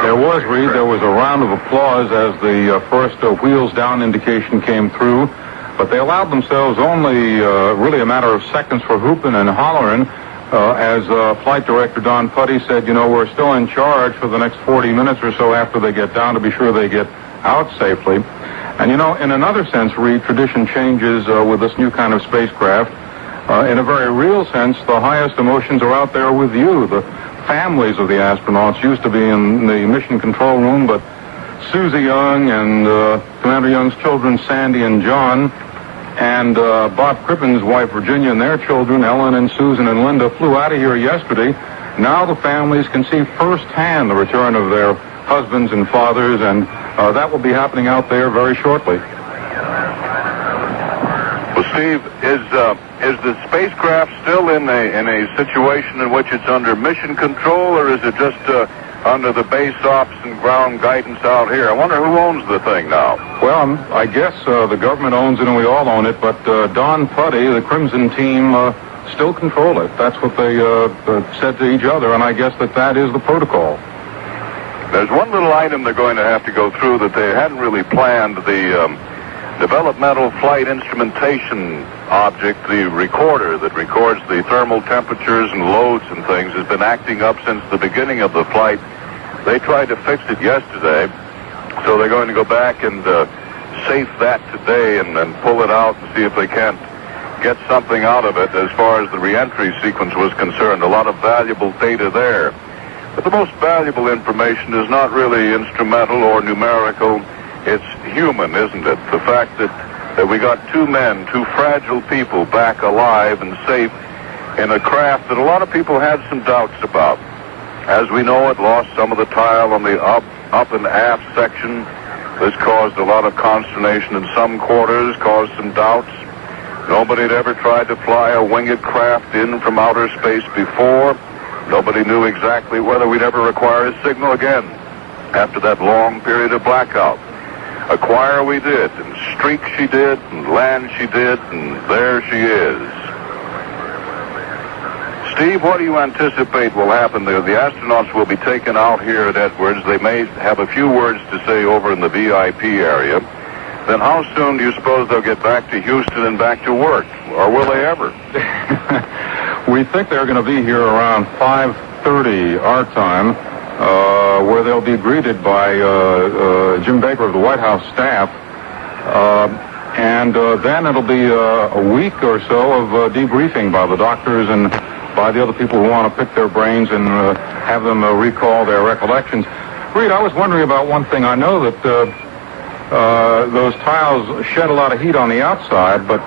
There was, Reid. There was a round of applause as the first wheels down indication came through, but they allowed themselves only really a matter of seconds for whooping and hollering as Flight Director Don Putty said, you know, we're still in charge for the next 40 minutes or so after they get down to be sure they get out safely. And, you know, in another sense, Reid, tradition changes with this new kind of spacecraft. In a very real sense, the highest emotions are out there with you. The families of the astronauts used to be in the mission control room, but Susie Young and Commander Young's children, Sandy and John, and Bob Crippen's wife, Virginia, and their children, Ellen and Susan and Linda, flew out of here yesterday. Now the families can see firsthand the return of their husbands and fathers, and that will be happening out there very shortly. Well, Steve, is the spacecraft still in a situation in which it's under mission control, or is it just under the base ops and ground guidance out here? I wonder who owns the thing now. Well, I guess the government owns it and we all own it, but Don Putty, the Crimson team, still control it. That's what they said to each other, and I guess that is the protocol. There's one little item they're going to have to go through that they hadn't really planned. The developmental flight instrumentation object, the recorder that records the thermal temperatures and loads and things, has been acting up since the beginning of the flight. They tried to fix it yesterday, so they're going to go back and safe that today and pull it out and see if they can't get something out of it as far as the reentry sequence was concerned. A lot of valuable data there. But the most valuable information is not really instrumental or numerical. It's human, isn't it? The fact that we got two men, two fragile people back alive and safe in a craft that a lot of people had some doubts about. As we know, it lost some of the tile on the up and aft section. This caused a lot of consternation in some quarters, caused some doubts. Nobody had ever tried to fly a winged craft in from outer space before. Nobody knew exactly whether we'd ever require a signal again after that long period of blackout. Acquire we did, and streak she did, and land she did, and there she is. Steve, what do you anticipate will happen there? The astronauts will be taken out here at Edwards. They may have a few words to say over in the VIP area. Then how soon do you suppose they'll get back to Houston and back to work? Or will they ever? We think they're going to be here around 5:30 our time, where they'll be greeted by Jim Baker of the White House staff. And then it'll be a week or so of debriefing by the doctors and by the other people who want to pick their brains and have them recall their recollections. Reid, I was wondering about one thing. I know that those tiles shed a lot of heat on the outside, but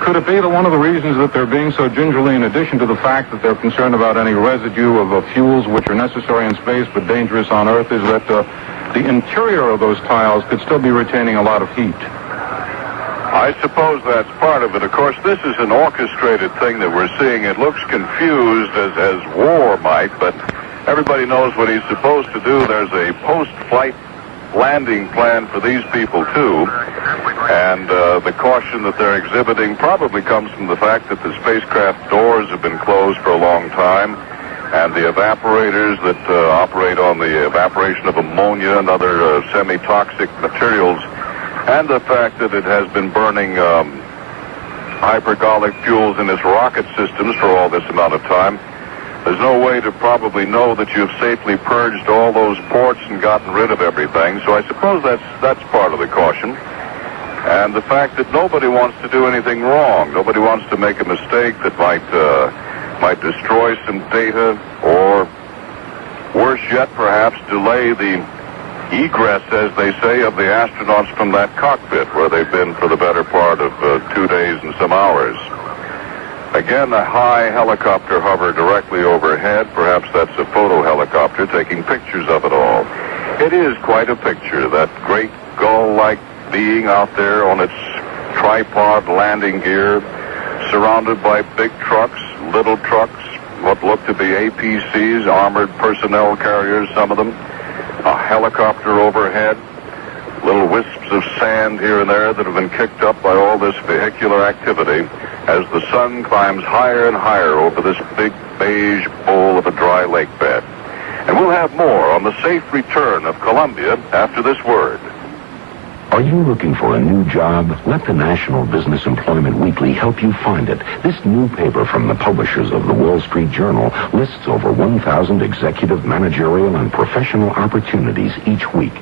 could it be that one of the reasons that they're being so gingerly, in addition to the fact that they're concerned about any residue of fuels which are necessary in space but dangerous on Earth, is that the interior of those tiles could still be retaining a lot of heat? I suppose that's part of it. Of course, this is an orchestrated thing that we're seeing. It looks confused as war might, but everybody knows what he's supposed to do. There's a post-flight landing plan for these people, too. And the caution that they're exhibiting probably comes from the fact that the spacecraft doors have been closed for a long time, and the evaporators that operate on the evaporation of ammonia and other semi-toxic materials, and the fact that it has been burning hypergolic fuels in its rocket systems for all this amount of time. There's no way to probably know that you've safely purged all those ports and gotten rid of everything. So I suppose that's part of the caution. And the fact that nobody wants to do anything wrong. Nobody wants to make a mistake that might destroy some data, or worse yet, perhaps delay the egress, as they say, of the astronauts from that cockpit where they've been for the better part of 2 days and some hours. Again, a high helicopter hover directly overhead. Perhaps that's a photo helicopter taking pictures of it all. It is quite a picture, that great gull-like being out there on its tripod landing gear, surrounded by big trucks, little trucks, what look to be APCs, armored personnel carriers, some of them. A helicopter overhead, little wisps of sand here and there that have been kicked up by all this vehicular activity as the sun climbs higher and higher over this big beige bowl of a dry lake bed. And we'll have more on the safe return of Columbia after this word. Are you looking for a new job? Let the National Business Employment Weekly help you find it. This new paper from the publishers of the Wall Street Journal lists over 1,000 executive, managerial, and professional opportunities each week.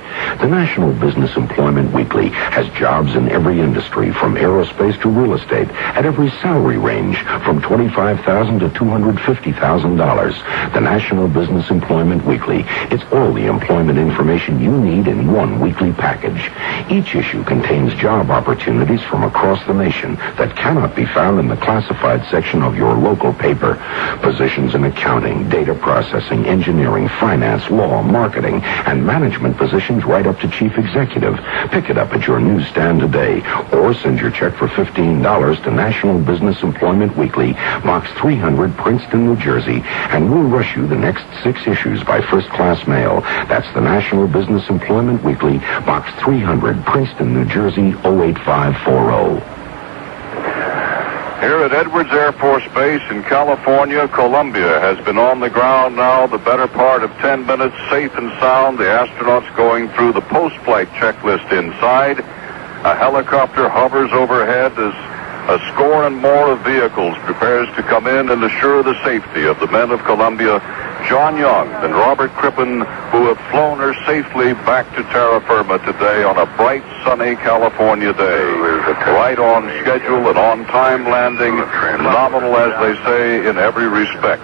The National Business Employment Weekly has jobs in every industry, from aerospace to real estate, at every salary range, from $25,000 to $250,000. The National Business Employment Weekly. It's all the employment information you need in one weekly package. Each issue contains job opportunities from across the nation that cannot be found in the classified section of your local paper. Positions in accounting, data processing, engineering, finance, law, marketing, and management positions right up to chief executive. Pick it up at your newsstand today, or send your check for $15 to National Business Employment Weekly, Box 300, Princeton, New Jersey, and we'll rush you the next 6 issues by first-class mail. That's the National Business Employment Weekly, Box 300, Princeton, New Jersey, 08540. Here at Edwards Air Force Base in California, Columbia has been on the ground now the better part of 10 minutes, safe and sound. The astronauts going through the post-flight checklist inside. A helicopter hovers overhead as a score and more of vehicles prepares to come in and assure the safety of the men of Columbia, John Young and Robert Crippen, who have flown her safely back to terra firma today on a bright, sunny California day. Right on schedule and on-time landing, nominal, as they say, in every respect.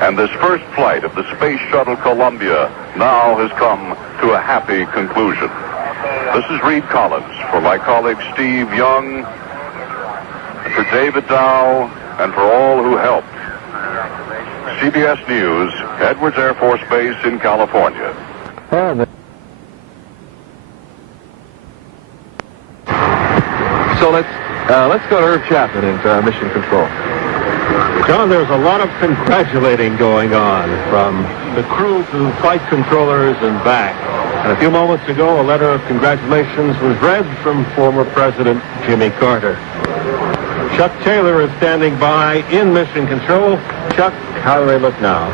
And this first flight of the Space Shuttle Columbia now has come to a happy conclusion. This is Reid Collins for my colleague Steve Young, for David Dow, and for all who helped. CBS News, Edwards Air Force Base in California. So let's go to Irv Chapman in Mission Control. John, there's a lot of congratulating going on from the crew to flight controllers and back. And a few moments ago, a letter of congratulations was read from former President Jimmy Carter. Chuck Taylor is standing by in mission control. Chuck, how do they look now?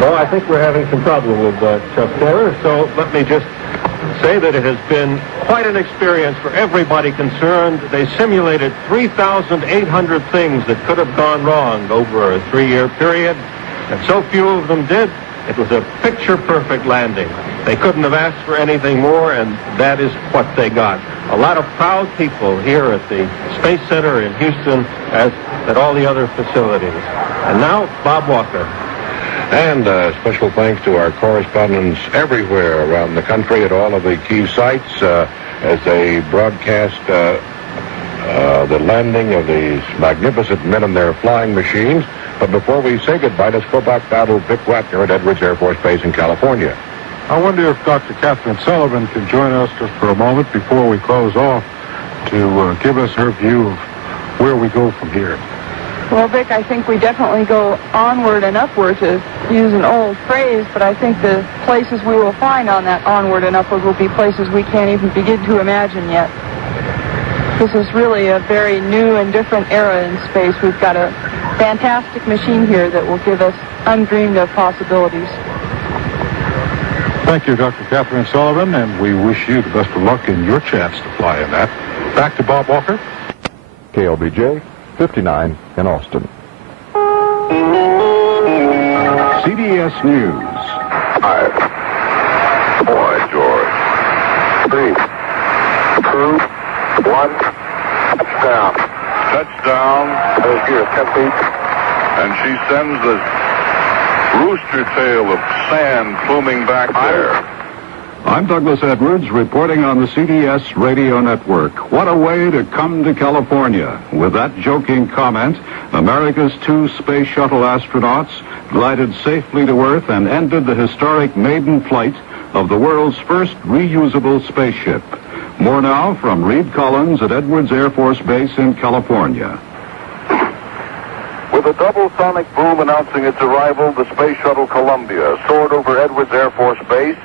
Well, I think we're having some problem with Chuck Taylor, so let me just say that it has been quite an experience for everybody concerned. They simulated 3,800 things that could have gone wrong over a 3-year period, and so few of them did. It was a picture-perfect landing. They couldn't have asked for anything more, and that is what they got. A lot of proud people here at the Space Center in Houston, as at all the other facilities. And now, Bob Walker. And special thanks to our correspondents everywhere around the country at all of the key sites as they broadcast the landing of these magnificent men in their flying machines. But before we say goodbye, let's go back now to Vic Wapner at Edwards Air Force Base in California. I wonder if Dr. Catherine Sullivan can join us just for a moment before we close off to give us her view of where we go from here. Well, Vic, I think we definitely go onward and upward, to use an old phrase, but I think the places we will find on that onward and upward will be places we can't even begin to imagine yet. This is really a very new and different era in space. We've got a fantastic machine here that will give us undreamed of possibilities. Thank you, Dr. Catherine Sullivan, and we wish you the best of luck in your chance to fly in that. Back to Bob Walker. KLBJ 59 in Austin. CBS News. 5, 4, George. 3, 2, 1, touchdown. Touchdown. There's gear, 10 feet. And she sends the rooster tail of sand pluming back there. I'm Douglas Edwards, reporting on the CBS radio network. What a way to come to California. With that joking comment, America's 2 space shuttle astronauts glided safely to Earth and ended the historic maiden flight of the world's first reusable spaceship. More now from Reid Collins at Edwards Air Force Base in California. With a double sonic boom announcing its arrival, the Space Shuttle Columbia soared over Edwards Air Force Base,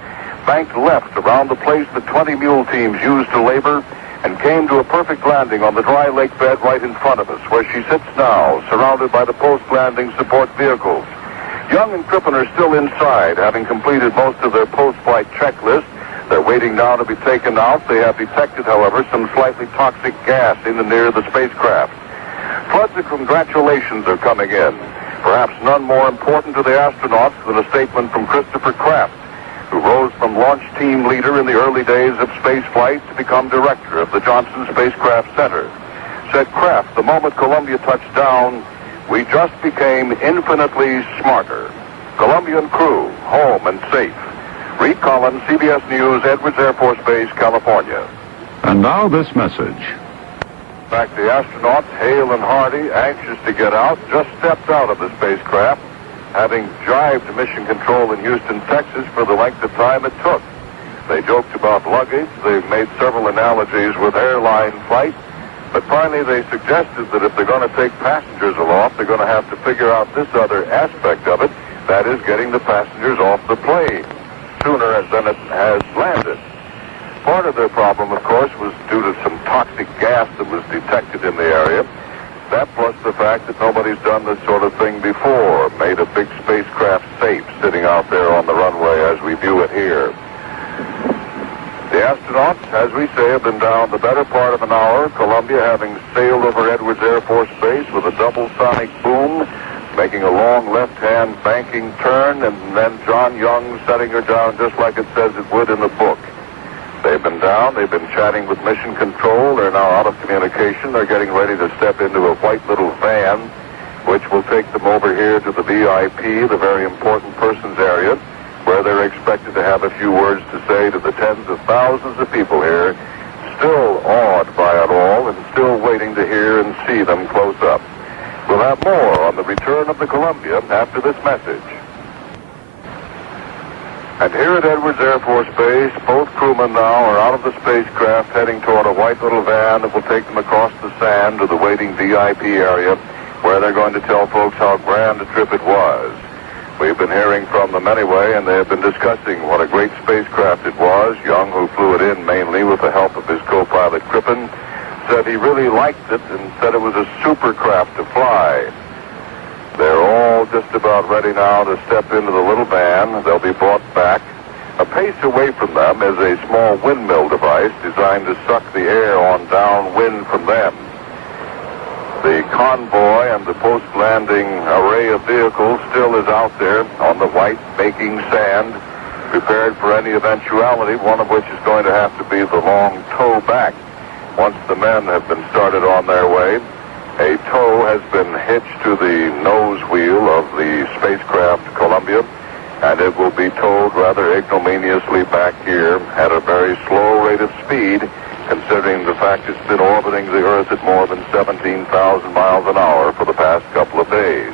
banked left around the place the 20 mule teams used to labor, and came to a perfect landing on the dry lake bed right in front of us, where she sits now, surrounded by the post-landing support vehicles. Young and Crippen are still inside, having completed most of their post-flight checklist. They're waiting now to be taken out. They have detected, however, some slightly toxic gas in and near the spacecraft. Floods of congratulations are coming in, perhaps none more important to the astronauts than a statement from Christopher Kraft, who rose from launch team leader in the early days of spaceflight to become director of the Johnson Spacecraft Center. Said Kraft, the moment Columbia touched down, we just became infinitely smarter. Columbian crew, home and safe. Reid Collins, CBS News, Edwards Air Force Base, California. And now this message. In fact, the astronauts, hale and hearty, anxious to get out, just stepped out of the spacecraft, having jived mission control in Houston, Texas for the length of time it took. They joked about luggage. They've made several analogies with airline flight. But finally, they suggested that if they're going to take passengers aloft, they're going to have to figure out this other aspect of it, that is, getting the passengers off the plane sooner than it has landed. Part of their problem, of course, was due to some toxic gas that was detected in the area. That plus the fact that nobody's done this sort of thing before, made a big spacecraft safe sitting out there on the runway as we view it here. The astronauts, as we say, have been down the better part of an hour, Columbia having sailed over Edwards Air Force Base with a double sonic boom, making a long left-hand banking turn, and then John Young setting her down just like it says it would in the book. They've been down. They've been chatting with mission control. They're now out of communication. They're getting ready to step into a white little van, which will take them over here to the VIP, the very important persons area, where they're expected to have a few words to say to the tens of thousands of people here, still awed by it all and still waiting to hear and see them close up. We'll have more on the return of the Columbia after this message. And here at Edwards Air Force Base, both crewmen now are out of the spacecraft heading toward a white little van that will take them across the sand to the waiting VIP area where they're going to tell folks how grand a trip it was. We've been hearing from them anyway, and they have been discussing what a great spacecraft it was. Young, who flew it in mainly with the help of his co-pilot Crippen, said he really liked it and said it was a super craft to fly. They're all just about ready now to step into the little van. They'll be brought back. A pace away from them is a small windmill device designed to suck the air on downwind from them. The convoy and the post-landing array of vehicles still is out there on the white baking sand, prepared for any eventuality, one of which is going to have to be the long tow back. Once the men have been started on their way, a tow has been hitched to the nose wheel of the spacecraft Columbia, and it will be towed rather ignominiously back here at a very slow rate of speed, considering the fact it's been orbiting the Earth at more than 17,000 miles an hour for the past couple of days.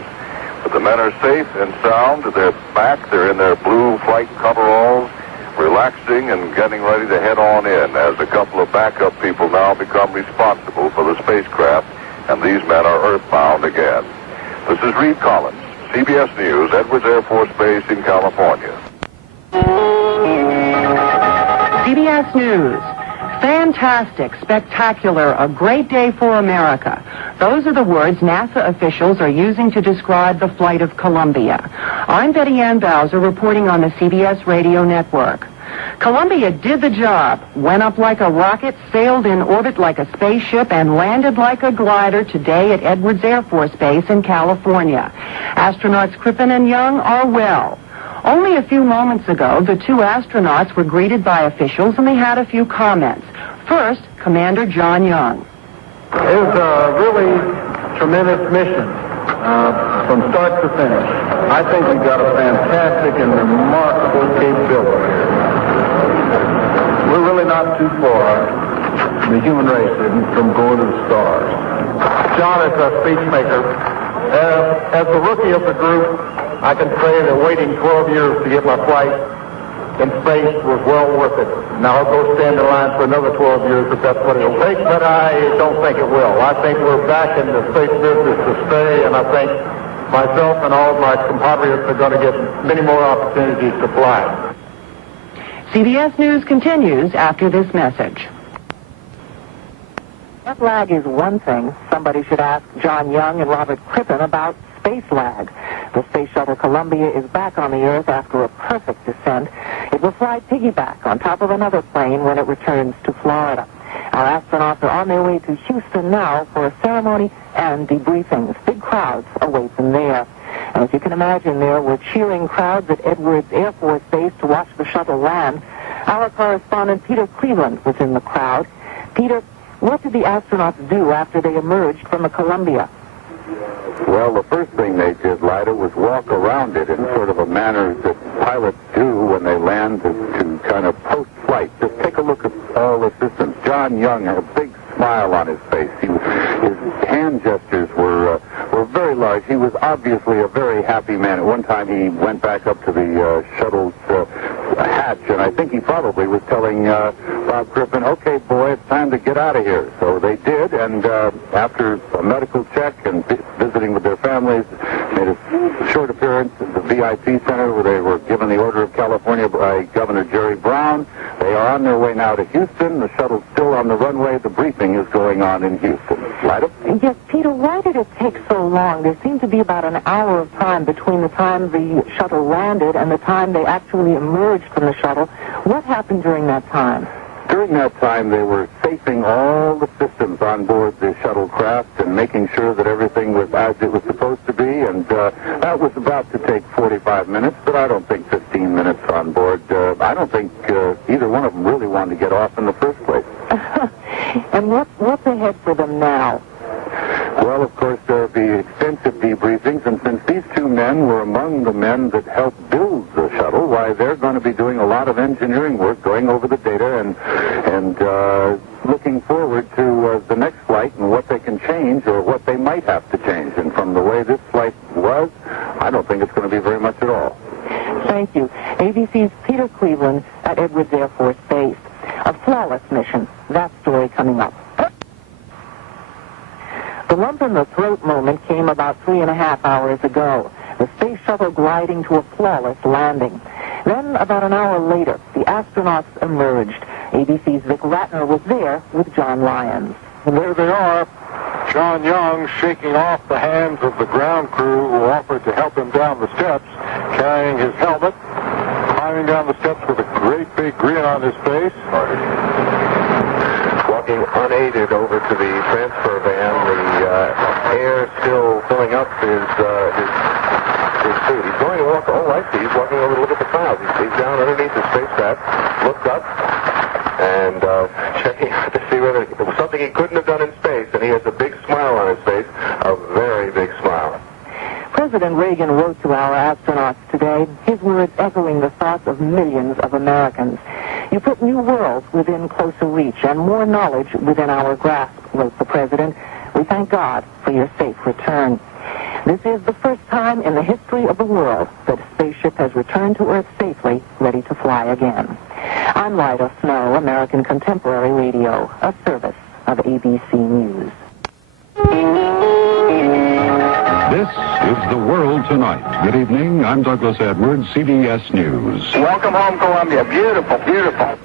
But the men are safe and sound. They're back. They're in their blue flight coveralls, relaxing and getting ready to head on in as a couple of backup people now become responsible for the spacecraft, and these men are earthbound again. This is Reid Collins, CBS News, Edwards Air Force Base in California. CBS News. Fantastic, spectacular, a great day for America. Those are the words NASA officials are using to describe the flight of Columbia. I'm Betty Ann Bowser reporting on the CBS radio network. Columbia did the job, went up like a rocket, sailed in orbit like a spaceship, and landed like a glider today at Edwards Air Force Base in California. Astronauts Crippen and Young are well. Only a few moments ago, the two astronauts were greeted by officials and they had a few comments. First, Commander John Young. It was a really tremendous mission from start to finish. I think we've got a fantastic and remarkable capability here. We're really not too far, the human race, from going to the stars. John is a speechmaker. As the rookie of the group, I can say that waiting 12 years to get my flight in space was well worth it. Now I'll go stand in line for another 12 years if that's what it'll take, but I don't think it will. I think we're back in the space business to stay, and I think myself and all of my compatriots are going to get many more opportunities to fly. CBS News continues after this message. Jet lag is one thing. Somebody should ask John Young and Robert Crippen about space lag. The Space Shuttle Columbia is back on the Earth after a perfect descent. It will fly piggyback on top of another plane when it returns to Florida. Our astronauts are on their way to Houston now for a ceremony and debriefings. Big crowds await them there. And as you can imagine, there were cheering crowds at Edwards Air Force Base to watch the shuttle land. Our correspondent Peter Cleveland was in the crowd. Peter, what did the astronauts do after they emerged from the Columbia? Well, the first thing they did, Lyda, was walk around it in sort of a manner that pilots do when they land to kind of post-flight. Just take a look at all the systems. John Young had a big smile on his face. His hand gestures were very large. He was obviously a very happy man. At one time, he went back up to the shuttle's hatch, and I think he probably was telling Bob Crippen, "Okay, boy, it's time to get out of here." So they did, and after a medical check and visiting with their families, made a short appearance at the VIP Center where they were given the Order of California by Governor Jerry Brown. They are on their way now to Houston. The shuttle's still on the runway. The briefing is going on in Houston. Lyda? Yes, Peter, why did it take so long? There seemed to be about an hour of time between the time the shuttle landed and the time they actually emerged from the shuttle. What happened during that time? During that time, they were safing all the systems on board the shuttlecraft and making sure that everything was as it was supposed to be, and that was about to take 45 minutes, but I don't think 15 minutes on board. I don't think either one of them really wanted to get off in the first place. And what's ahead for them now? Well, of course, there'll be extensive debriefings, and since these two men were among the men that helped build the shuttle, why, they're going to be doing a lot of engineering work, going over the data and looking forward to the next flight and what they can change or what they might have to change. And from the way this flight was, I don't think it's going to be very much at all. Thank you. ABC's Peter Cleveland at Edwards Air Force Base. A flawless mission. That story coming up. The lump in the throat moment came about 3.5 hours ago. the space shuttle gliding to a flawless landing. Then, about an hour later, the astronauts emerged. ABC's Vic Ratner was there with John Lyons. And there they are, John Young shaking off the hands of the ground crew who offered to help him down the steps, carrying his helmet, climbing down the steps with a great big grin on his face. Walking unaided over to the transfer van, the air still filling up his suit. He's going to walk, I see, he's walking over to look at the clouds. He's down underneath the spacecraft, looks up, and checking out to see whether it was something he couldn't have done in space, and he has a big smile on his face, a very big smile. President Reagan wrote to our astronauts today, his words echoing the thoughts of millions of Americans. You put new worlds within closer reach and more knowledge within our grasp, wrote the president. We thank God for your safe return. This is the first time in the history of the world that a spaceship has returned to Earth safely, ready to fly again. I'm Lyda Snow, American Contemporary Radio, a service of ABC News. This is The World Tonight. Good evening. I'm Douglas Edwards, CBS News. Welcome home, Columbia. Beautiful, beautiful.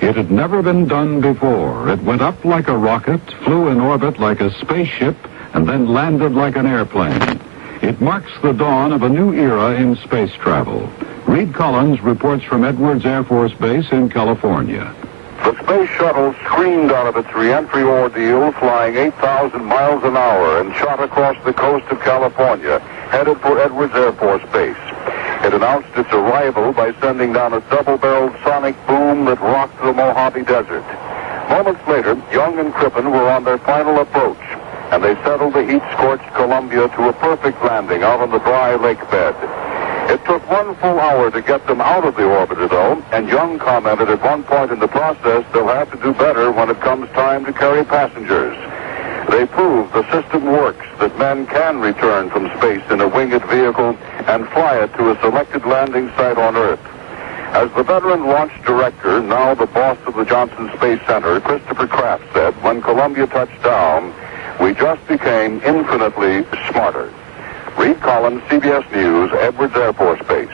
It had never been done before. It went up like a rocket, flew in orbit like a spaceship, and then landed like an airplane. It marks the dawn of a new era in space travel. Reid Collins reports from Edwards Air Force Base in California. The space shuttle screamed out of its re-entry ordeal, flying 8,000 miles an hour and shot across the coast of California, headed for Edwards Air Force Base. It announced its arrival by sending down a double-barreled sonic boom that rocked the Mojave Desert. Moments later, Young and Crippen were on their final approach, and they settled the heat-scorched Columbia to a perfect landing out on the dry lake bed. It took 1 full hour to get them out of the orbiter, though, and Young commented at one point in the process they'll have to do better when it comes time to carry passengers. They proved the system works, that men can return from space in a winged vehicle and fly it to a selected landing site on Earth. As the veteran launch director, now the boss of the Johnson Space Center, Christopher Kraft, said, when Columbia touched down, we just became infinitely smarter. Reid Collins, CBS News, Edwards Air Force Base.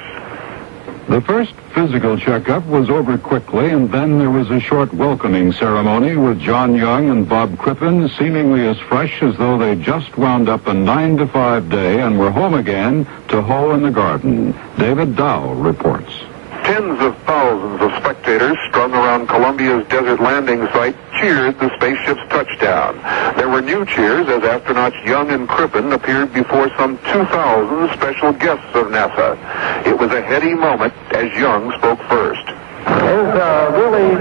The first physical checkup was over quickly, and then there was a short welcoming ceremony with John Young and Bob Crippen seemingly as fresh as though they just wound up a 9-to-5 day and were home again to hoe in the garden. David Dow reports. Tens of thousands of spectators strung around Columbia's desert landing site cheered the spaceship's touchdown. There were new cheers as astronauts Young and Crippen appeared before some 2,000 special guests of NASA. It was a heady moment as Young spoke first. It was a really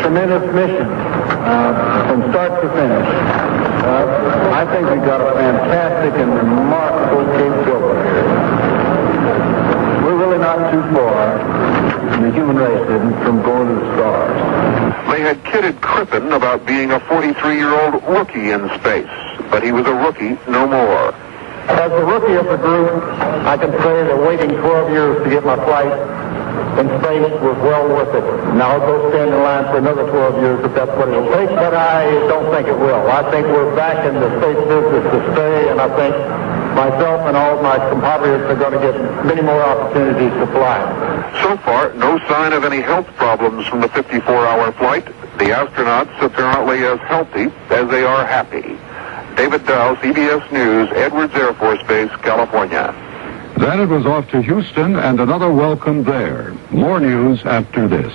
tremendous mission from start to finish. I think we got a fantastic and remarkable capability here. We're really not too far. The human race from going to the stars. They had kidded Crippen about being a 43-year-old rookie in space, but he was a rookie no more. As the rookie of the group, I can say that waiting 12 years to get my flight in space was well worth it. Now I'll go stand in line for another 12 years if that's what it'll take, but I don't think it will. I think we're back in the space business to stay, and I think myself and all of my compatriots are going to get many more opportunities to fly. So far, no sign of any health problems from the 54-hour flight. The astronauts apparently as healthy as they are happy. David Dow, CBS News, Edwards Air Force Base, California. Then it was off to Houston and another welcome there. More news after this.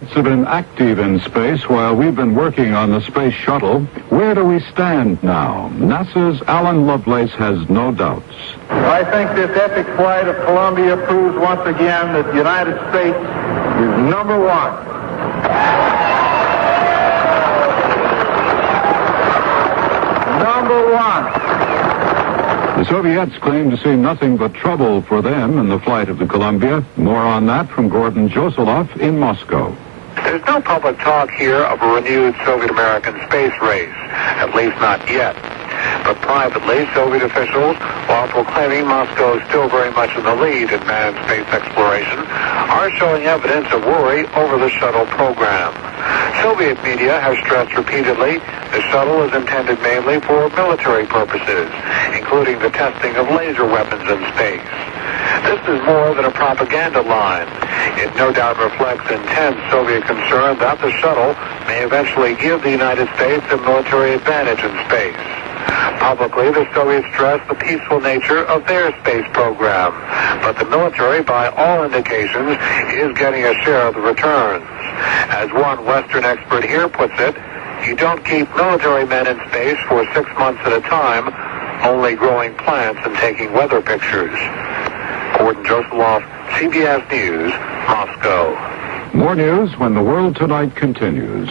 It's been active in space while we've been working on the space shuttle. Where do we stand now? NASA's Alan Lovelace has no doubts. I think this epic flight of Columbia proves once again that the United States is number one. Number one. The Soviets claim to see nothing but trouble for them in the flight of the Columbia. More on that from Gordon Joseloff in Moscow. There's no public talk here of a renewed Soviet-American space race, at least not yet. But privately, Soviet officials, while proclaiming Moscow is still very much in the lead in manned space exploration, are showing evidence of worry over the shuttle program. Soviet media have stressed repeatedly the shuttle is intended mainly for military purposes, including including the testing of laser weapons in space. This is more than a propaganda line. It no doubt reflects intense Soviet concern that the shuttle may eventually give the United States a military advantage in space. Publicly, the Soviets stress the peaceful nature of their space program, but the military, by all indications, is getting a share of the returns. As one Western expert here puts it, you don't keep military men in space for 6 months at a time, only growing plants and taking weather pictures. Gordon Joseph, CBS News, Moscow. More news when the World Tonight continues.